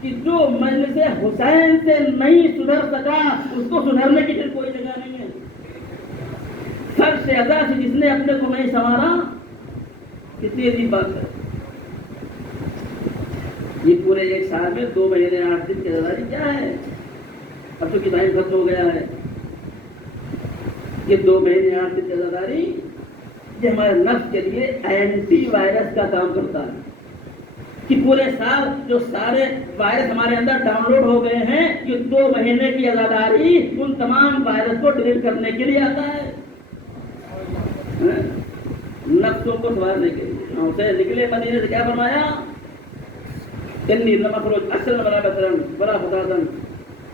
کہ جو مجلس حسین سے نہیں سدھر سکا اس کو سدھرنے کی پھر کوئی جگہ نہیں ہے۔ سر سے ادا سے جس نے اپنے کو نہیں سنوارا، کتنی عجیب بات ہے۔ یہ پورے ایک سال میں 2 مہینے 8 دن کی آزادی کیا ہے؟ اب تو ٹائم ختم ہو گیا ہے۔ یہ 2 مہینے 8 دن کی آزادی یہ ہمارے نفس کے لیے اینٹی وائرس کا کام کرتا ہے کہ پورے سال جو سارے وائرس ہمارے اندر ڈاؤن لوڈ ہو گئے ہیں، یہ 2 مہینے کی آزادی ان تمام وائرس کو ڈیلیٹ کرنے کے لیے آتا ہے، نفسوں کو سنوارنے کے لیے۔ اسے نکلے مدینے سے کیا فرمایا؟ انی لم اخرج اصلا ولا بدرا ولا فسادا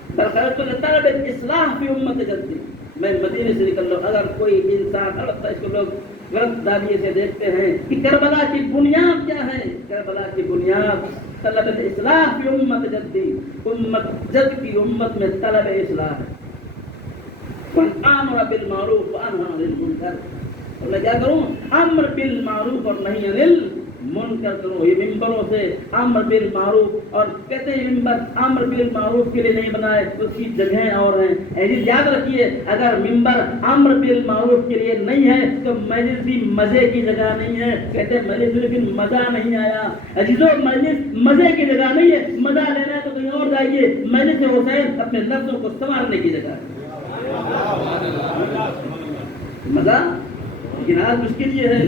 بل خرجت لطلب الاصلاح فی امت جدی۔ میں مدینے سے نکل رہا ہوں، اگر کوئی انسان الگ اس کو لوگ غلط زاویے سے دیکھتے ہیں کہ کربلا کی بنیاد کیا ہے، کربلا کی بنیاد طلب الاصلاح فی امت جدی، امت جد کی امت میں طلب اصلاح ہے۔ وَالْآمُرَ بِالْمَعْرُوفِ وَأَنْهَى عَنِ الْمُنكَرِ، اور میں کیا کروں؟ امر بالمعروف اور نہی عن المنکر کروں۔ یہ ممبروں سے امر بالمعروف، اور کہتے ہیں ممبر امر بالمعروف کے لیے نہیں بنائے، اس کی جگہیں اور ہیں۔ ایسی یاد رکھیے، اگر ممبر امر بالمعروف کے لیے نہیں ہے تو مجلس بھی مزے کی جگہ نہیں ہے۔ کہتے ہیں مجلس میں لیکن مزہ نہیں آیا۔ عزیزوں، مجلس مزے کی جگہ نہیں ہے، مزہ لینا ہے تو کہیں اور جائیے۔ مجلس حسین اپنے نفسوں کو سنوارنے کی جگہ ہے۔ مزہ لیکن آج مشکل یہ ہے،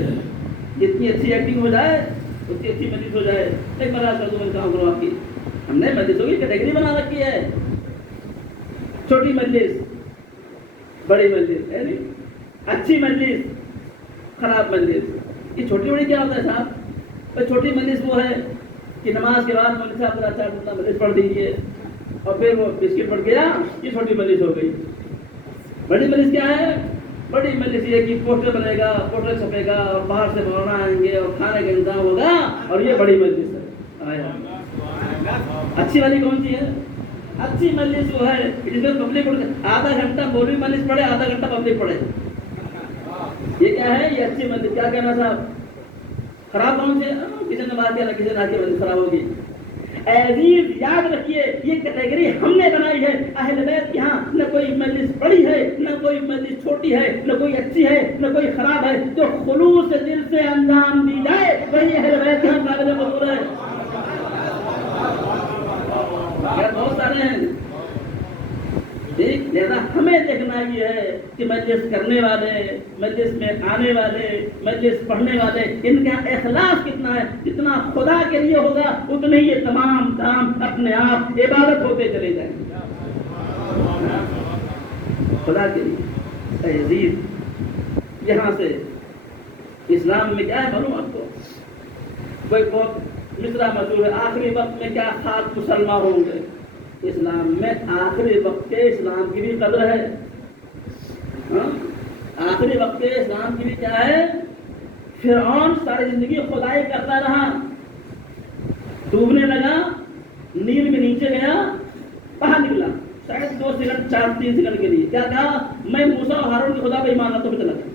جتنی اچھی ایکٹنگ ہو جائے اتنی اچھی مجلس ہو جائے۔ ایک بار کر دوں کام کروں آپ کی، ہم نے مجلسوں کی کیٹیگری بنا رکھی ہے، چھوٹی مجلس، بڑی مجلس ہے نہیں، اچھی مجلس، خراب مجلس۔ یہ چھوٹی بڑی کیا ہوتا ہے صاحب؟ تو چھوٹی مجلس وہ ہے کہ نماز کے بعد مولوی صاحب ذرا 4 مجلس پڑھ دیجیے اور پھر وہ بسکٹ پڑھ گیا، یہ چھوٹی مجلس ہو گئی۔ بڑی مجلس کیا ہے؟ بڑی مجلس یہ کہ پوسٹر بنے گا، پوسٹر چھپے گا اور باہر سے مولانا آئیں گے اور کھانے کا انتظام ہوگا، اور یہ بڑی مجلس ہے۔ اچھی والی کون سی ہے؟ اچھی مجلس وہ ہے جس میں پبلک آدھا گھنٹہ مولوی مجلس پڑھے، آدھا گھنٹہ پبلک پڑھے۔ یہ کیا ہے؟ یہ اچھی مجلس۔ کیا کہنا صاحب؟ خراب کون سے؟ کسی نے بات کیا نہ کسی نے آ کے مجلس خراب ہوگی۔ عزیز یاد رکھیے، یہ کیٹیگری ہم نے بنائی ہے۔ اہل بیت یہاں نہ کوئی مجلس بڑی ہے، نہ کوئی مجلس چھوٹی ہے، نہ کوئی اچھی ہے، نہ کوئی خراب ہے۔ جو خلوص دل سے انجام دی جائے وہی اہل بیت یہاں قابل قبول ہے۔ بہت سارے ہیں ٹھیک، لہذا ہمیں دیکھنا یہ ہے کہ مجلس کرنے والے، مجلس میں آنے والے، مجلس پڑھنے والے، ان کا اخلاص کتنا ہے۔ جتنا خدا کے لیے ہوگا اتنے ہی یہ تمام کام اپنے آپ عبادت ہوتے چلے جائیں گے خدا کے لیے۔ عزیز، یہاں سے اسلام میں کیا ہے معلوم آپ کو؟ کوئی بہت مصرع مشہور ہے، آخری وقت میں کیا خاک مسلمان ہوں گے۔ اسلام میں آخری وقت کے اسلام کی بھی قدر ہے۔ آخری وقت کے اسلام کی بھی کیا ہے؟ فرعون ساری زندگی خدائی کرتا رہا، ڈوبنے لگا، نیل میں نیچے گیا، باہر نکلا شاید 2 سیکنڈ 4-3 سیکنڈ کے لیے، کیا کہا؟ میں موسیٰ و ہارون کے خدا پہ ایمان لاتا ہوں، چلا گیا۔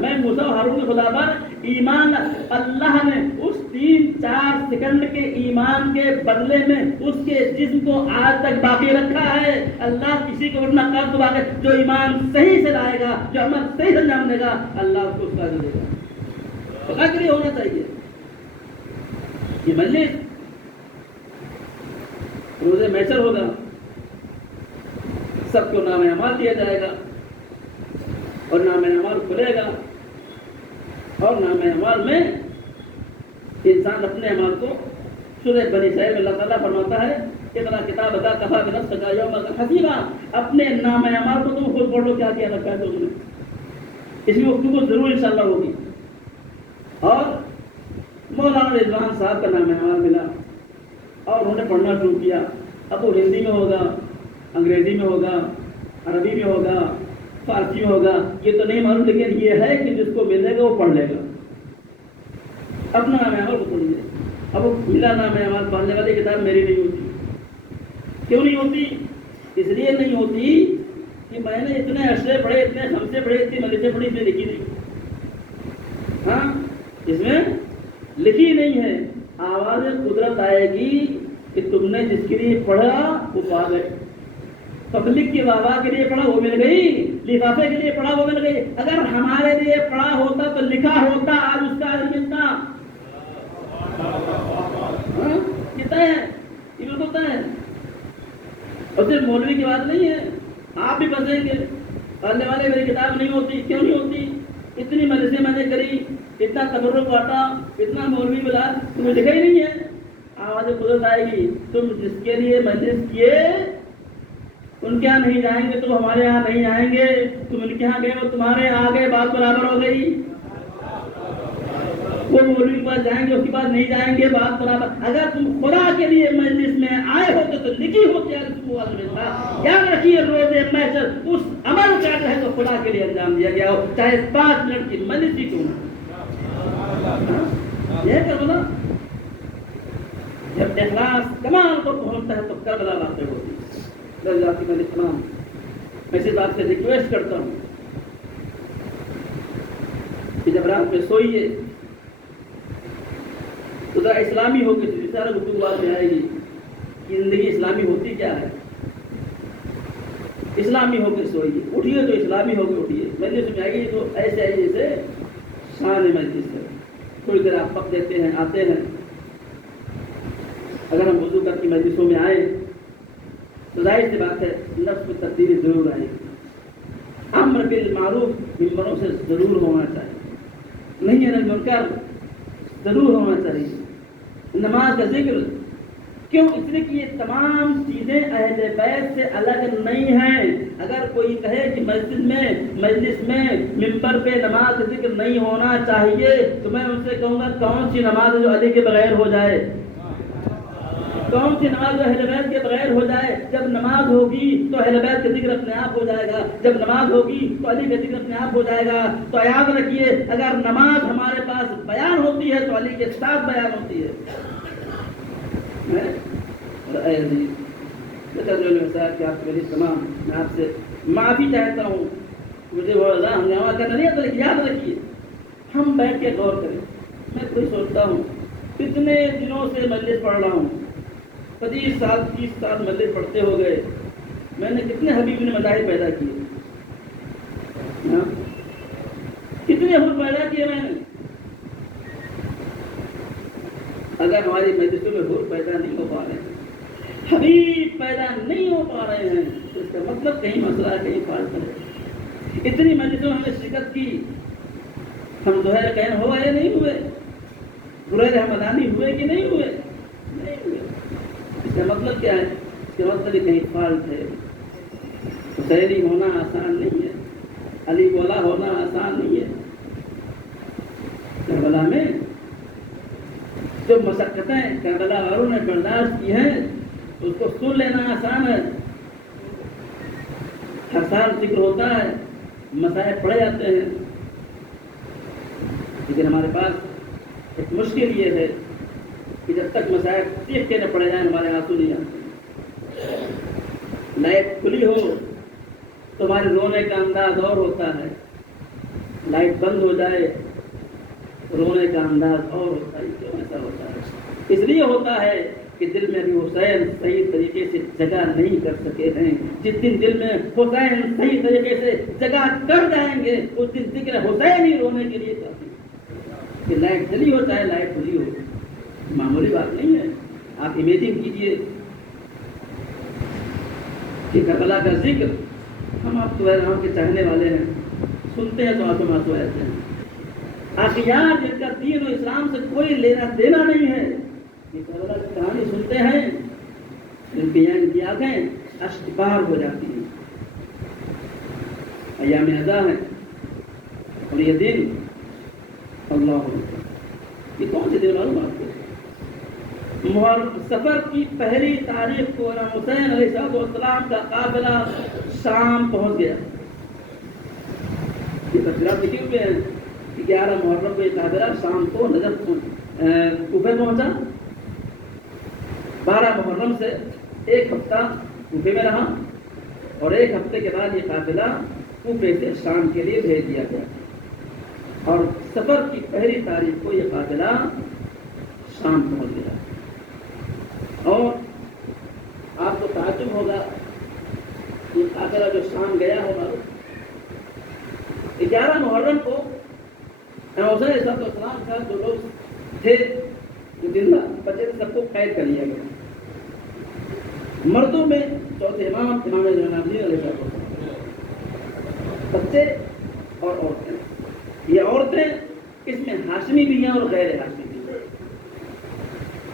میں موسیٰ و ہارون کے خدا پر ایمان، اللہ نے اس 3-4 سیکنڈ کے ایمان کے بدلے میں اس کے جسم کو آج تک باقی رکھا ہے۔ اللہ کسی کو ورنہ قبض دبا کے جو ایمان صحیح سے لائے گا، جو عمل صحیح سے انجام دے گا، اللہ اس کو اس کا دے گا۔ تو کیا کریے ہونا چاہیے؟ یہ مجلس روزے محشر ہوگا، سب کو نام اعمال دیا جائے گا اور نام اعمال کھلے گا، اور نام اعمال میں انسان اپنے اعمال کو سورہ بنی اسرائیل میں اللہ تعالیٰ فرماتا ہے اقرأ کتابک کفیٰ بنفسک اليوم حسیبا، اپنے نام اعمال کو تم خود پڑھ لو کیا کیا رکھا ہے تم نے۔ اس میں گفتگو ضرور انشاءاللہ ہوگی. اور مولانا رضوان صاحب کا نام ہمارا ملا اور انہوں نے پڑھنا شروع کیا. اب وہ ہندی میں ہوگا, انگریزی میں ہوگا, عربی میں ہوگا, فارسی میں ہوگا, یہ تو نہیں معلوم, لیکن یہ ہے کہ جس کو ملے گا وہ پڑھ لے گا. اپنا نام عمل کو پڑھیے. اب وہ ملا نام عمل پڑھنے والی کتاب میری نہیں ہوتی. کیوں نہیں ہوتی؟ اس لیے نہیں ہوتی کہ میں نے اتنے اشرے پڑھے, اتنے خمسے پڑھے, اتنی مجلسیں پڑھی, اس میں لکھی نہیں. ہاں, اس میں لکھی نہیں ہے. آواز قدرت آئے گی کہ تم نے جس کے لیے پڑھا وہ پا گئے. پبلک کی واہ کے لیے پڑھا وہ مل گئی, لفافے کے لیے پڑھا وہ مل گئی. اگر ہمارے لیے پڑھا ہوتا تو لکھا ہوتا, آج اس کا علم ملتا. کتنا ہے یہ بالکل طے ہے. اور صرف مولوی کی بات نہیں ہے, آپ بھی پھنسیں گے. پڑھنے والے میری کتاب نہیں ہوتی. کیوں نہیں ہوتی؟ اتنی مجلسیں میں نے کری, اتنا تبرک بانٹا, اتنا مولوی بلا, تمہیں لکھا ہی نہیں ہے. آواز قدرت آئے گی. تم جس کے لیے مجلس کیے ان کے یہاں نہیں جائیں گے, تم ہمارے یہاں نہیں آئیں گے. تم ان کے یہاں گئے, وہ تمہارے یہاں آ گئے, بات برابر ہو گئی. وہ مولوی کے پاس جائیں گے, اس کے پاس نہیں جائیں گے, بات برابر. اگر تم خدا کے لیے مجلس میں آئے ہوتے تو لکھی ہوتی ہے. یاد رکھیے, روز محشر اس عمل کا جو ہے تو خدا کے لیے انجام دیا گیا ہو, چاہے 5 منٹ کی مجلس ہی کیوں نہ. یہ کربلا جب اخلاص کمال کو پہنچتا ہے تو کربلا واقع ہوتی ہے. اللہ کی میں تمام میں صرف آپ سے ریکویسٹ کرتا ہوں کہ جب رات میں سوئیے تو ذرا اسلامی ہو کے سارا گفتگو آپ میں آئے گی کہ زندگی اسلامی ہوتی کیا ہے. اسلامی ہو کے سوئیے, اٹھیے تو اسلامی ہو کے اٹھیے. مجلس میں آئیے تو ایسے آئیے جیسے شان مجلس ہے. تھوڑی دیر آپ پک دیتے ہیں, آتے ہیں. اگر ہم وضو کر کے مجلسوں میں آئے تو ظاہر سی بات ہے نفس میں تبدیلی ضرور آئے گی. امر بالمعروف ممبروں سے ضرور ہونا چاہیے, نہیں ہے منکر ضرور ہونا چاہیے. نماز کا ذکر کیوں؟ اس لیے کہ یہ تمام چیزیں اہل بیت سے الگ نہیں ہیں. اگر کوئی کہے کہ مسجد میں مجلس میں ممبر پہ نماز کا ذکر نہیں ہونا چاہیے تو میں ان سے کہوں گا کون سی نماز جو علی کے بغیر ہو جائے, کون سی نماز جو اہل بیت کے بغیر ہو جائے. جب نماز ہوگی تو اہل بیت کا ذکر اپنے آپ ہو جائے گا, جب نماز ہوگی تو علی کا ذکر اپنے آپ ہو جائے گا. تو یاد رکھیے, اگر نماز ہمارے پاس بیان ہوتی ہے تو علی کے ساتھ بیان ہوتی ہے. میں آپ سے معافی چاہتا ہوں, مجھے وہ ہنگامہ کرنا نہیں آتا, لیکن یاد رکھیے ہم بیٹھ کے غور کریں. میں کوئی سوچتا ہوں کتنے دنوں سے مجلس پڑھ رہا ہوں, 25 سال 30 سال مجلس پڑھتے ہو گئے. میں نے کتنے حبیب نے مذاہب پیدا کیے, کتنے حب پیدا کیے میں نے. اگر ہماری مجلسوں میں حب پیدا نہیں ہو پا رہے ہیں, حبیب پیدا نہیں ہو پا رہے ہیں, تو اس کا مطلب کہیں مسئلہ ہے, کہیں فالٹ ہے. اتنی مجلسوں میں ہم نے شرکت کی, ہم ظہر کہن ہوا یا نہیں ہوئے, برے رحمدانی ہوئے کہ نہیں ہوئے, نہیں ہوئے. اس کا مطلب کیا ہے؟ اس کا مطلب کہیں فالٹ ہے. حسینی ہونا آسان نہیں ہے, علی والا ہونا آسان نہیں ہے. کربلا میں جو مشقتیں کربلا والوں نے برداشت کی ہیں اس کو سن لینا آسان ہے. ہر سال ذکر ہوتا ہے, مسائل پڑھے جاتے ہیں, لیکن ہمارے پاس ایک مشکل یہ ہے کہ جب تک مسائل سیکھ کے نہ پڑے جائیں ہمارے آنسو نہیں آتے. لائٹ کھلی ہو تو ہمارے رونے کا انداز اور ہوتا ہے, لائٹ بند ہو جائے رونے کا انداز اور ہوتا ہے. کیوں ایسا ہوتا ہے؟ اس لیے ہوتا ہے کہ دل میں ابھی حسین صحیح طریقے سے جگہ نہیں کر سکے ہیں. جس دن دل میں حسین صحیح طریقے سے جگہ کر جائیں گے اس دن ذکر حسین ہی رونے کے لیے کافی. کہ لائٹ چلی ہو چاہے لائٹ کھلی ہو, معمولی بات نہیں ہے. آپ امیجن کیجئے کہ کربلا کا ذکر ہم آپ تو ہم کے چاہنے والے ہیں, سنتے ہیں تو آنسو آنسو آتے ہیں. آخیار جن کا دین و اسلام سے کوئی لینا دینا نہیں ہے, یہ کربلا کی کہانی سنتے ہیں, ان کی آنکھیں اشک پار ہو جاتی ہیں. ایام ادا ہیں, اور یہ دن اللہ یہ کون سے دن معلوم آپ کو؟ سفر کی پہلی تاریخ کو امام حسین علیہ السلام کا قافلہ شام پہنچ گیا. یہ تفصیلات لکھے ہوئے ہیں کہ 11 محرم کو یہ قافلہ شام کو نجف کوفے پہنچا. 12 محرم سے ایک ہفتہ کوفے میں رہا اور ایک ہفتے کے بعد یہ قافلہ کوفے سے شام کے لیے بھیج دیا گیا اور سفر کی پہلی تاریخ کو یہ قافلہ شام پہنچ گیا. اور آپ کو تعجب ہوگا یہ قافلہ جو شام گیا ہوگا 11 محرم کو امام حسین علیہ السلام کا جو لوگ تھے جو زندہ بچے سب کو قید کر لیا گیا. مردوں میں چوتھے امام زین العابدین علیہ السلام، بچے اور عورتیں. یہ عورتیں اس میں ہاشمی بھی ہیں اور غیر ہاشمی بھی ہیں.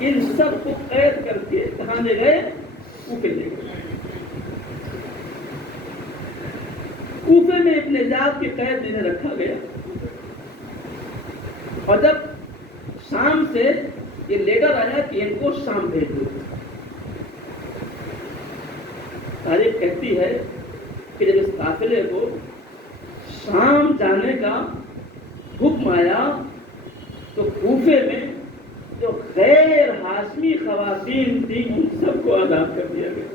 ان سب کو قید کر کے کہاں لے گئے؟ کوفے لے گئے. کوفے میں ابن زیاد کی قید انہیں رکھا گیا اور جب شام سے یہ لیٹر آیا کہ ان کو شام بھیج دو. تاریخ کہتی ہے کہ جب اس قافلے کو شام جانے کا حکم آیا تو کوفے میں جو غیر ہاشمی خواتین تھیں ان سب کو آزاد کر دیا گیا.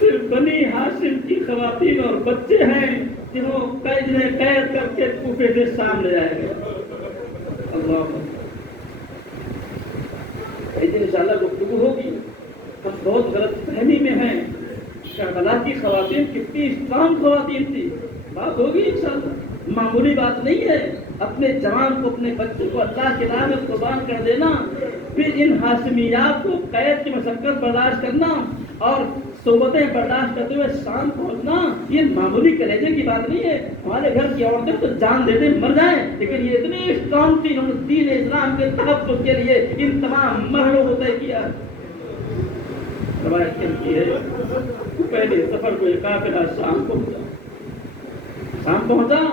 صرف بنی ہاشم کی خواتین اور بچے ہیں جنہوں قید کر کے کوفے سے شام لے جایا گیا. اللہ انشاءاللہ گفتگو ہوگی. ہم بہت غلط فہمی میں ہیں. کربلا کی خواتین کتنی اسٹرانگ خواتین تھی، بات ہوگی انشاءاللہ. معمولی بات نہیں ہے اپنے جوان کو اپنے بچے کو اللہ کے راہ میں قربان کر دینا، پھر ان ہاشمیات کو قید کی مشقت برداشت کرنا اور صحبتیں برداشت کرتے ہوئے شام پہنچنا. یہ معمولی کلیجے کی بات نہیں ہے. ہمارے گھر کی عورتیں تو جان دیتے مر جائیں لیکن یہ اتنی اسٹرانگ تھی، انہوں نے دین اسلام کے تحفظ کے لیے ان تمام مرحلوں کو طے کیا. روایت کہتی ہے پہلے سفر کو یہ قافلہ شام پہنچا.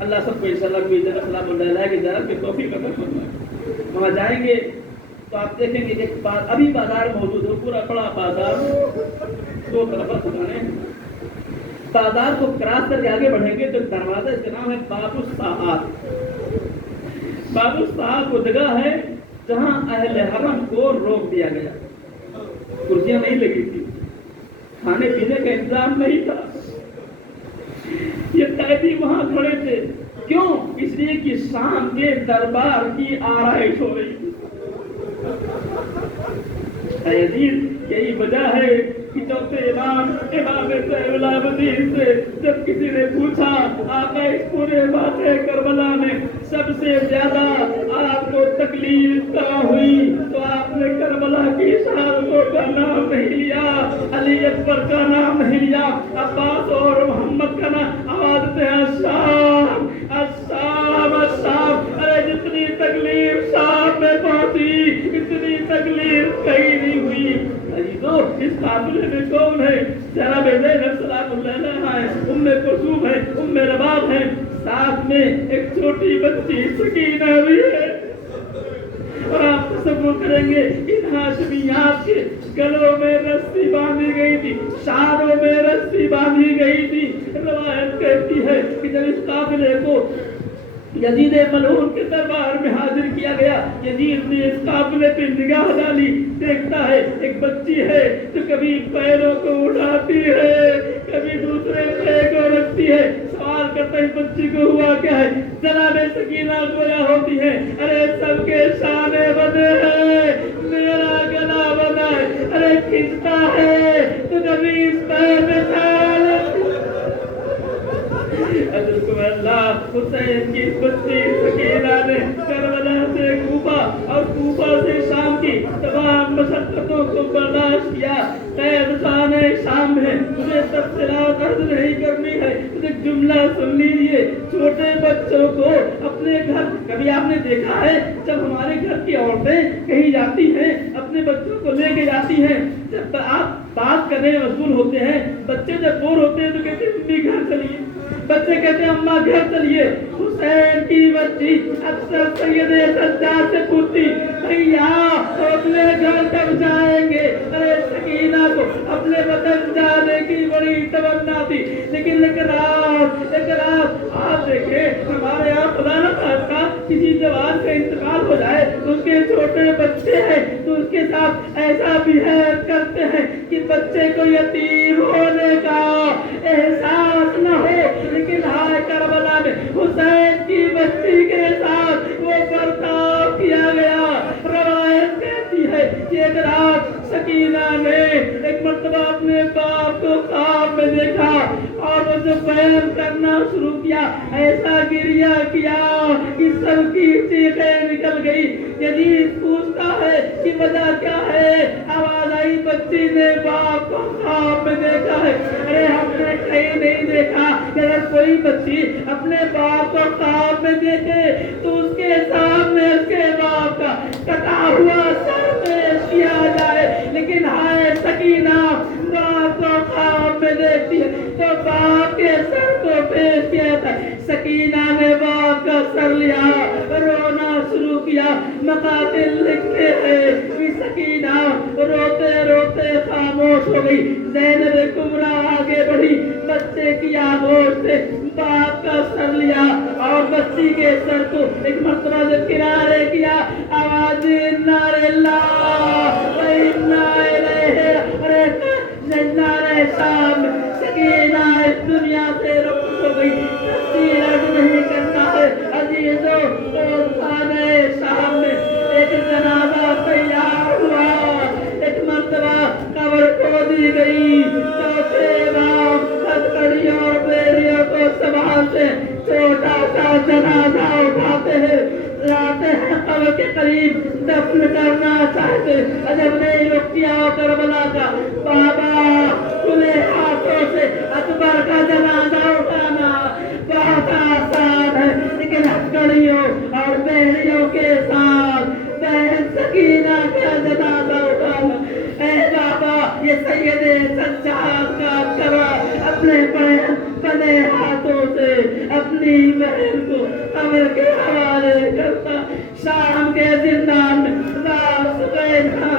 اللہ سب کو انشاءاللہ کوئی جگہ سلام اللہ کی زیارت کی توفیق عطا فرمائے. وہاں جائیں گے تو آپ دیکھیں گے ایک ابھی بازار موجود ہے، پورا بڑا بازار، 2 طرف دکانیں ہیں. بازار کو کراس کر کے آگے بڑھیں گے تو دروازہ اس کا نام ہے باب الساعات. باب الساعات وہ جگہ ہے جہاں اہل حرم کو روک دیا گیا. کرسیاں نہیں لگی تھی، کھانے پینے کا انتظام نہیں تھا. یہ قیدی وہاں کھڑے تھے. کیوں؟ اس لیے کہ شام کے دربار کی آرائش ہو رہی تھی. یزید یہی وجہ ہے کہ چوتھے امام زین العابدین سے جب کسی نے پوچھا آقا اس پورے واقعے کربلا میں سب سے زیادہ آپ کو تکلیف کہاں ہوئی تو آپ نے کربلا کی شہادتوں کا نام نہیں لیا، علی اکبر کا نام نہیں لیا، عباس اور محمد کا نام. آواز سے الشام الشام الشام. ارے جتنی تکلیف شام میں پہنچی اتنی تکلیف کہیں نہیں ہوئی. اس قافلے میں کون ہے؟ جناب زینب سلام اللہ علیہا ہے، ام کلثوم ہے، ام رباب ہے، ساتھ میں ایک چھوٹی بچی سکینہ بھی ہے. اور آپ تصور کریں گے ان ہاشمیات کے گلوں میں رسی باندھی گئی تھی، شانوں میں رسی باندھی گئی تھی. روایت کہتی ہے کہ جب اس قافلے کو یزید ملعون کے دربار میں حاضر کیا گیا، یزید نے اس قافلے پہ نگاہ ڈالی. دیکھتا ہے ایک بچی ہے جو کبھی پیروں کو اٹھاتی ہے کبھی دوسرے پیر کو رکھتی ہے. سوال کرتا ہے اس بچی کو ہوا کیا ہے؟ جناب سکینہ گویا ہوتی ہے ارے سب کے شانے بندے ہیں، میرا گلا بنا ہے. ارے کھنچتا ہے تو کبھی اس پیر میں اللہ حسین کی بچی سکینہ نے کربلا سے کوفہ اور کوفہ سے شام کی تمام مشقتوں کو برداشت کیا. قید خانے شام میں مجھے تفصیلات عرض نہیں کرنی ہے، مجھے جملہ سن لیجیے. چھوٹے بچوں کو اپنے گھر، کبھی آپ نے دیکھا ہے جب ہمارے گھر کی عورتیں کہیں جاتی ہیں اپنے بچوں کو لے کے جاتی ہیں، جب آپ بات کرنے میں مشغول ہوتے ہیں بچے جب بور ہوتے ہیں تو کہتے ہیں امی گھر چلیے، بچے کہتے ہیں اماں گھر چلیے. حسین کی بچی اکثر سید سجاد سے پوچھتی بھیا اپنے گھر کب جائیں گے. ارے سکینہ کو اپنے وطن جانے کی بڑی تمنا تھی, لیکن ایک رات آپ دیکھیں ہمارے یہاں خدا نہ خواستہ کسی جوان کا انتقال ہو جائے, اس کے چھوٹے بچے ہیں تو اس کے ساتھ ایسا بہیو کرتے ہیں کہ بچے کو یتیم ہونے کا احساس نہ ہو. لیکن ہائے کربلا میں حسین کی بچی کے ساتھ وہ برتاؤ کیا گیا. روایت کہتی ہے کہ ایک رات سکینہ نے ایک مرتبہ اپنے باپ کو خواب میں دیکھا اور وہ جو بیان کرنا شروع کیا, ایسا گریہ کیا کہ سب کی چیخیں نکل گئی. یزید پوچھتا ہے کہ وجہ کیا ہے. آواز آئی بچی نے باپ کو خواب میں دیکھا ہے. ارے ہم نے کہیں نہیں دیکھا. اگر کوئی بچی اپنے باپ کو خواب میں دیکھے تو اس کے سامنے اس کے باپ کا کٹا ہوا سر پیش کیا جائے, لیکن ہائے سکینہ باپ کو خواب میں دیکھتی ہے تو باپ کے سر کو پیش کیا تھا. سکینہ نے باپ کا سر لیا, رونا شروع کیا. مقاتل لکھتے ہیں کہ سکینہ روتے روتے خاموش ہو گئی. زینب کبریٰ آگے بڑھی, بچے کی آغوش سے باپ کا سر لیا اور بچی کے سر کو ایک مرتبہ سے کنارے کیا. آواز انا للہ و انا الیہ شام. سکینہ اس دنیا سے رخصت ہو گئی. تفصیل عرض نہیں کرنا ہے عزیزوں. خانہ شام میں ایک جنازہ تیار ہوا, ایک مرتبہ قبر کھو دی گئی. چوتھے باب ہتھکڑیوں اور بیڑیوں کو سنبھالتے چھوٹا سا جنازہ اٹھاتے ہیں, لاتے ہیں قبر کے قریب دفن کرنا چاہتے. عجب نہیں رخ کیا کربلا کا. بابا کھلے ہاتھوں سے اکبر کا جنازہ اٹھانا بہت آسان ہے, لیکن ہتھکڑیوں اور بیڑیوں کے ساتھ بہن سکینہ کا جنازہ اٹھانا. اے بابا یہ سید سجاد کا کرا اپنے بڑے ہاتھوں سے اپنی بہن کو قبر کے حوالے کرتا. شام کے زندان میں باس گئنا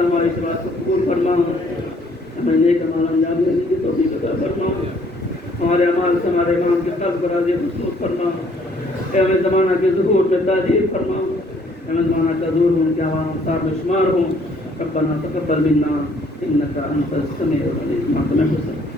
ہماری اس بات کو قبول فرما, ہمیں نیک اعمال انجام دینے کی توفیق عطا فرما. ہمارے اعمال سے ہمارے ایمان کے قلب پر راضی خصوص فرما. ہمیں زمانہ کے ظہور میں تعریف فرما. ہمیں زمانہ کا ظہور ان کے عوام صاحب میں شمار ہوں. ربنا تقبل منا انك انت السميع العليم. معتمد حسین.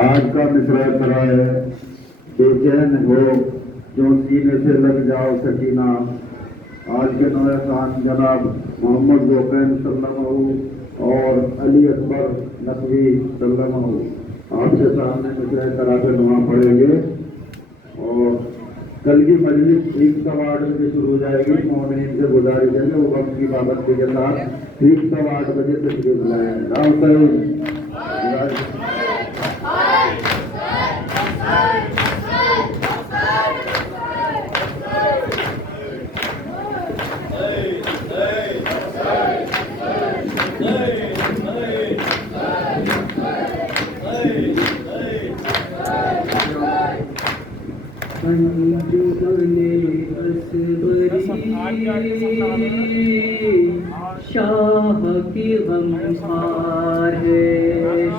آج کا مصرع کرا ہے بے چین ہو جو سینے سے لگ جاؤ سکینہ. آج کے نوے خان جناب محمد ذوقین صلی اللہ علیہ اور علی اکبر نقوی صلی اللہ علیہ آپ کے سامنے مصرع کرا کے نماز پڑھیں گے. اور کل کی مجلس ٹھیک 8:15 بجے شروع ہو جائے گی. مومنین سے گزارش ہے کہ وہ وقت کی پابندی کے ساتھ ٹھیک 8:15 بجے تشریف لائیں. جو کرنے میں شاہ کی غمخوار ہے،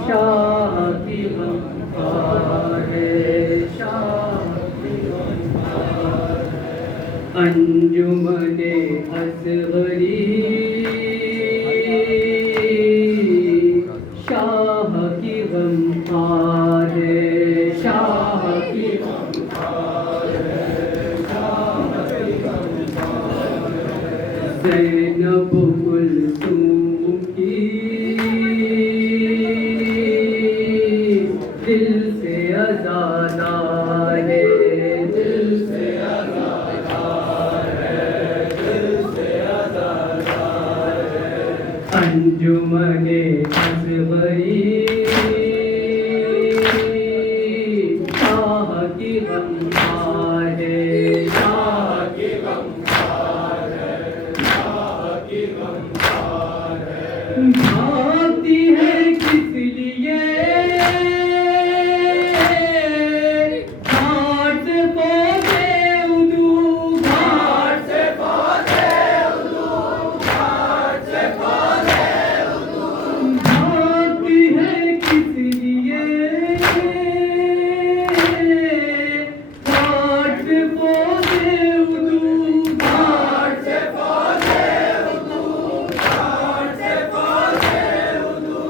شاہ کی غمخوار ہے، شاہ کی غمخوار ہے۔ انجمن اصغری شاہ کی غمخوار ہے، شاہ کی غمخوار ہے، شاہ کی غمخوار ہے۔ زینب کلثوم کی دل سے ازادہ ہے، دل سے ازادہ ہے، دل سے ازادہ ہے۔ انجمن اصغری شاہ کی غمخوار ہے، شاہ کی غمخوار ہے، شاہ کی غمخوار ہے۔ بھاگتی ہے کس لیے گھاٹ سے پودے اردو، گھاٹ سے پودے اردو، گھاٹ سے پودے اردو۔ بھاگتی ہے کس لیے گھاٹ سے پودے اردو، گھاٹ سے پودے اردو، گھاٹ سے پودے اردو۔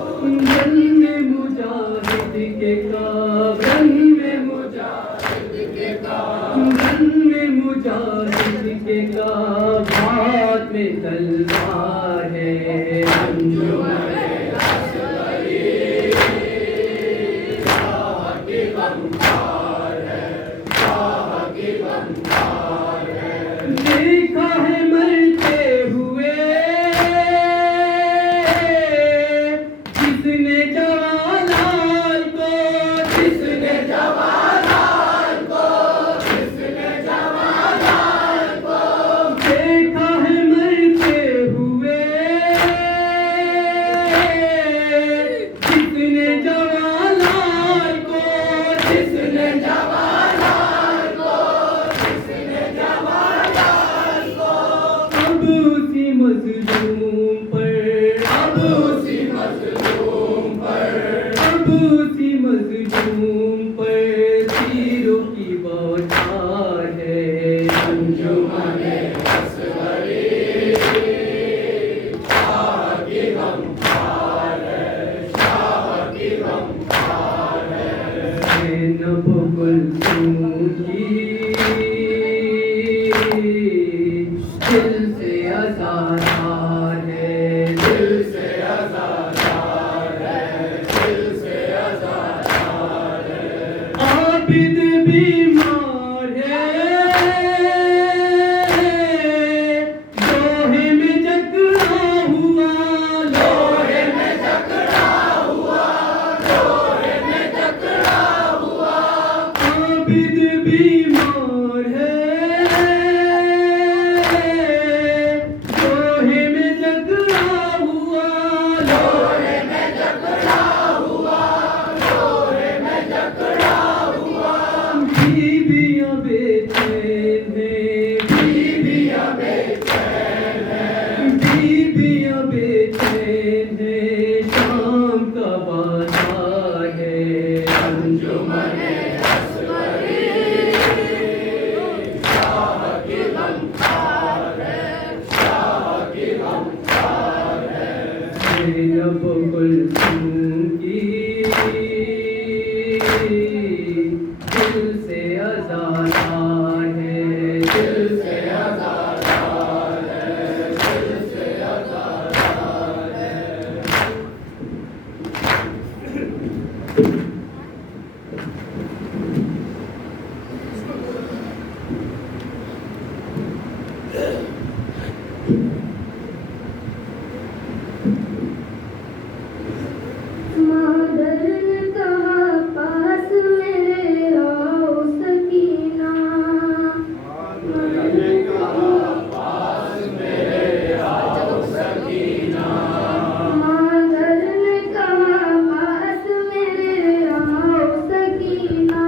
رن میں مجاہد کے کعب، رن میں مجاہد کے کعب، رن میں مجاہد کے کعب، ہاتھ میں تلوار ہے۔ انجمن اصغری شاہ کی غمخوار ہے، شاہ کی غمخوار ہے۔ دیکھا ہے مرتے ہوئے جس نے جوانان کو، جس نے جوانان کو، جس نے جوانان کو۔ دیکھا ہے مرتے ہوئے جس نے جوانان کو، جس نے جوانان کو، جس نے جوانان کو۔ اب اسی مظلوم پر، اب اسی مظلوم پر، اب اسی مظلوم پر تیروں کی بوچھار ہے۔ انجمن اصغری شاہ کی غمخوار ہے، شاہ کی غمخوار ہے۔ زینب کلثوم کی دل سے ازادار ہے، دل سے ازادار ہے، دل سے ازادار ہے۔ عابد بیمار ہے، لوہے میں جکڑا ہوا، لوہے میں جکڑا ہوا، لوہے میں جکڑا ہوا۔ عابد بیمار ہے، لوہے میں جکڑا ہوا، لوہے میں جکڑا ہوا، لوہے میں جکڑا ہوا۔ بیویاں بے چین ہیں، بیویاں بے چین ہیں، بیویاں بے چین ہیں، شام کا بازار ہے۔ انجمن اصغری شاہ کی غمخوار ہے، شاہ کی غمخوار ہے۔ زینب کلثوم کی دل سے ازادار ہے، دل سے ازادار ہے، دل سے ازادار ہے۔ مادر نے کہا پاس میرے آؤ سکینہ، مادر نے کہا پاس میرے آؤ سکینہ، مادر نے کہا پاس میرے آؤ سکینہ،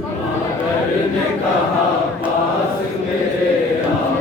مادر نے کہا پاس میرے آؤ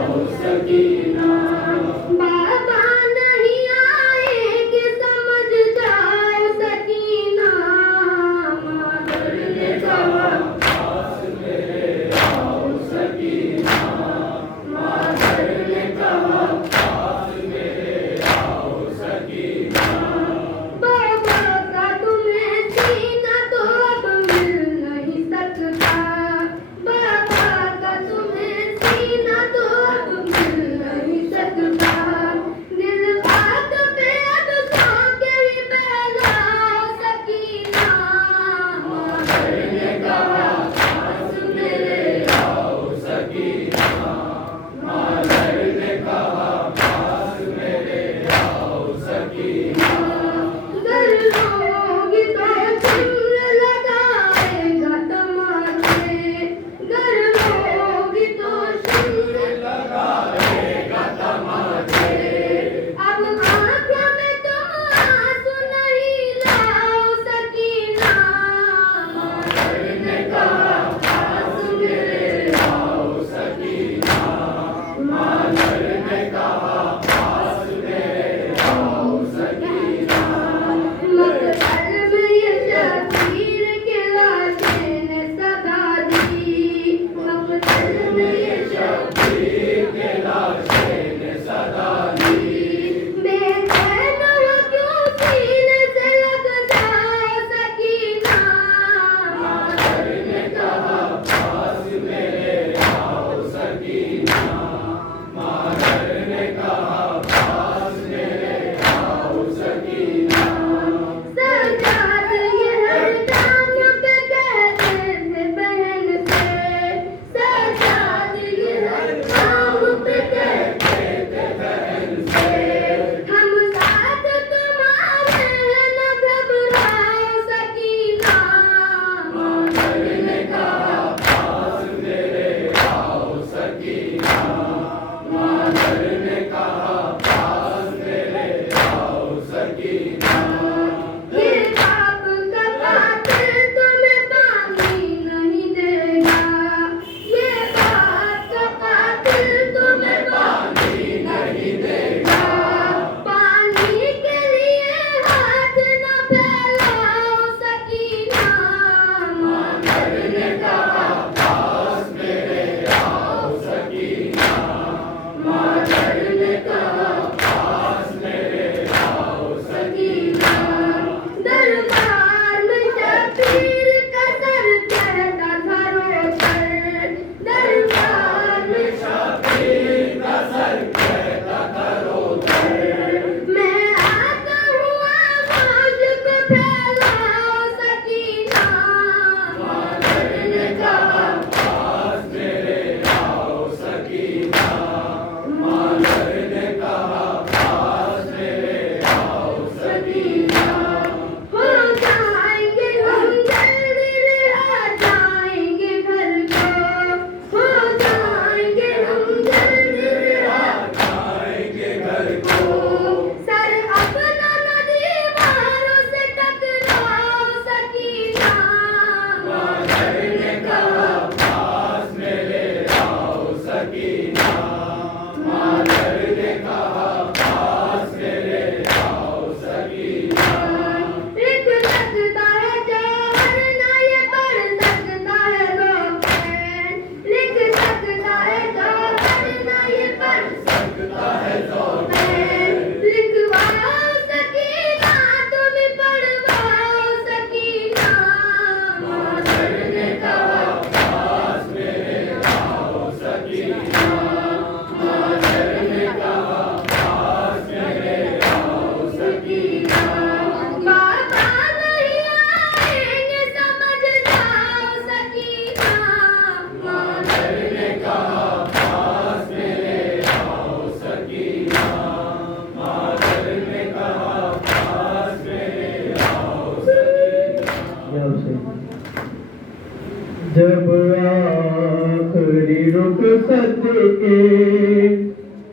جب آخری رخصت کے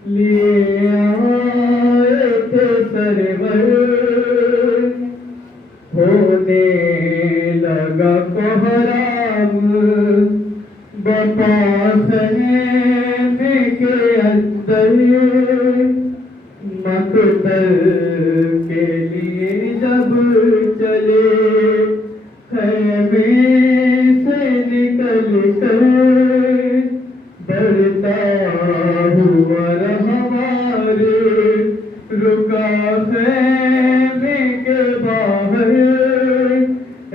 لیے آئے تھے سرور، ہونے لگا کوہرام بپا خیمے کے اندر، مقتل کے لیے جب چلے خیمے سے نکل کر، بڑھتا ہوا رہوار رکا خیمے کے باہر،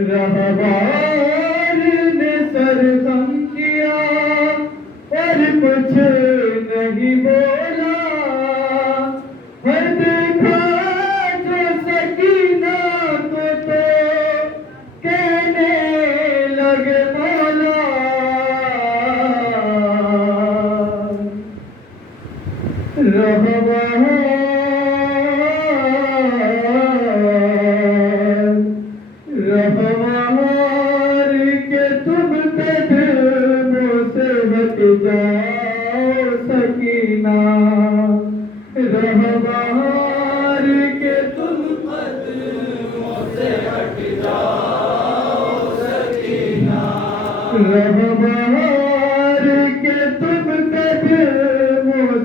رہوار نے سر خم کیا اور کچھ نہیں بولا، ہر دیکھا جو سکینہ کو تو کہنے لگے مولا، رہوار کہ تم قدموں سے ہٹ جاؤ سکینہ، رہوار کہ تم قدموں سے ہٹ جاؤ سکینہ، رہوار کہ تم قدموں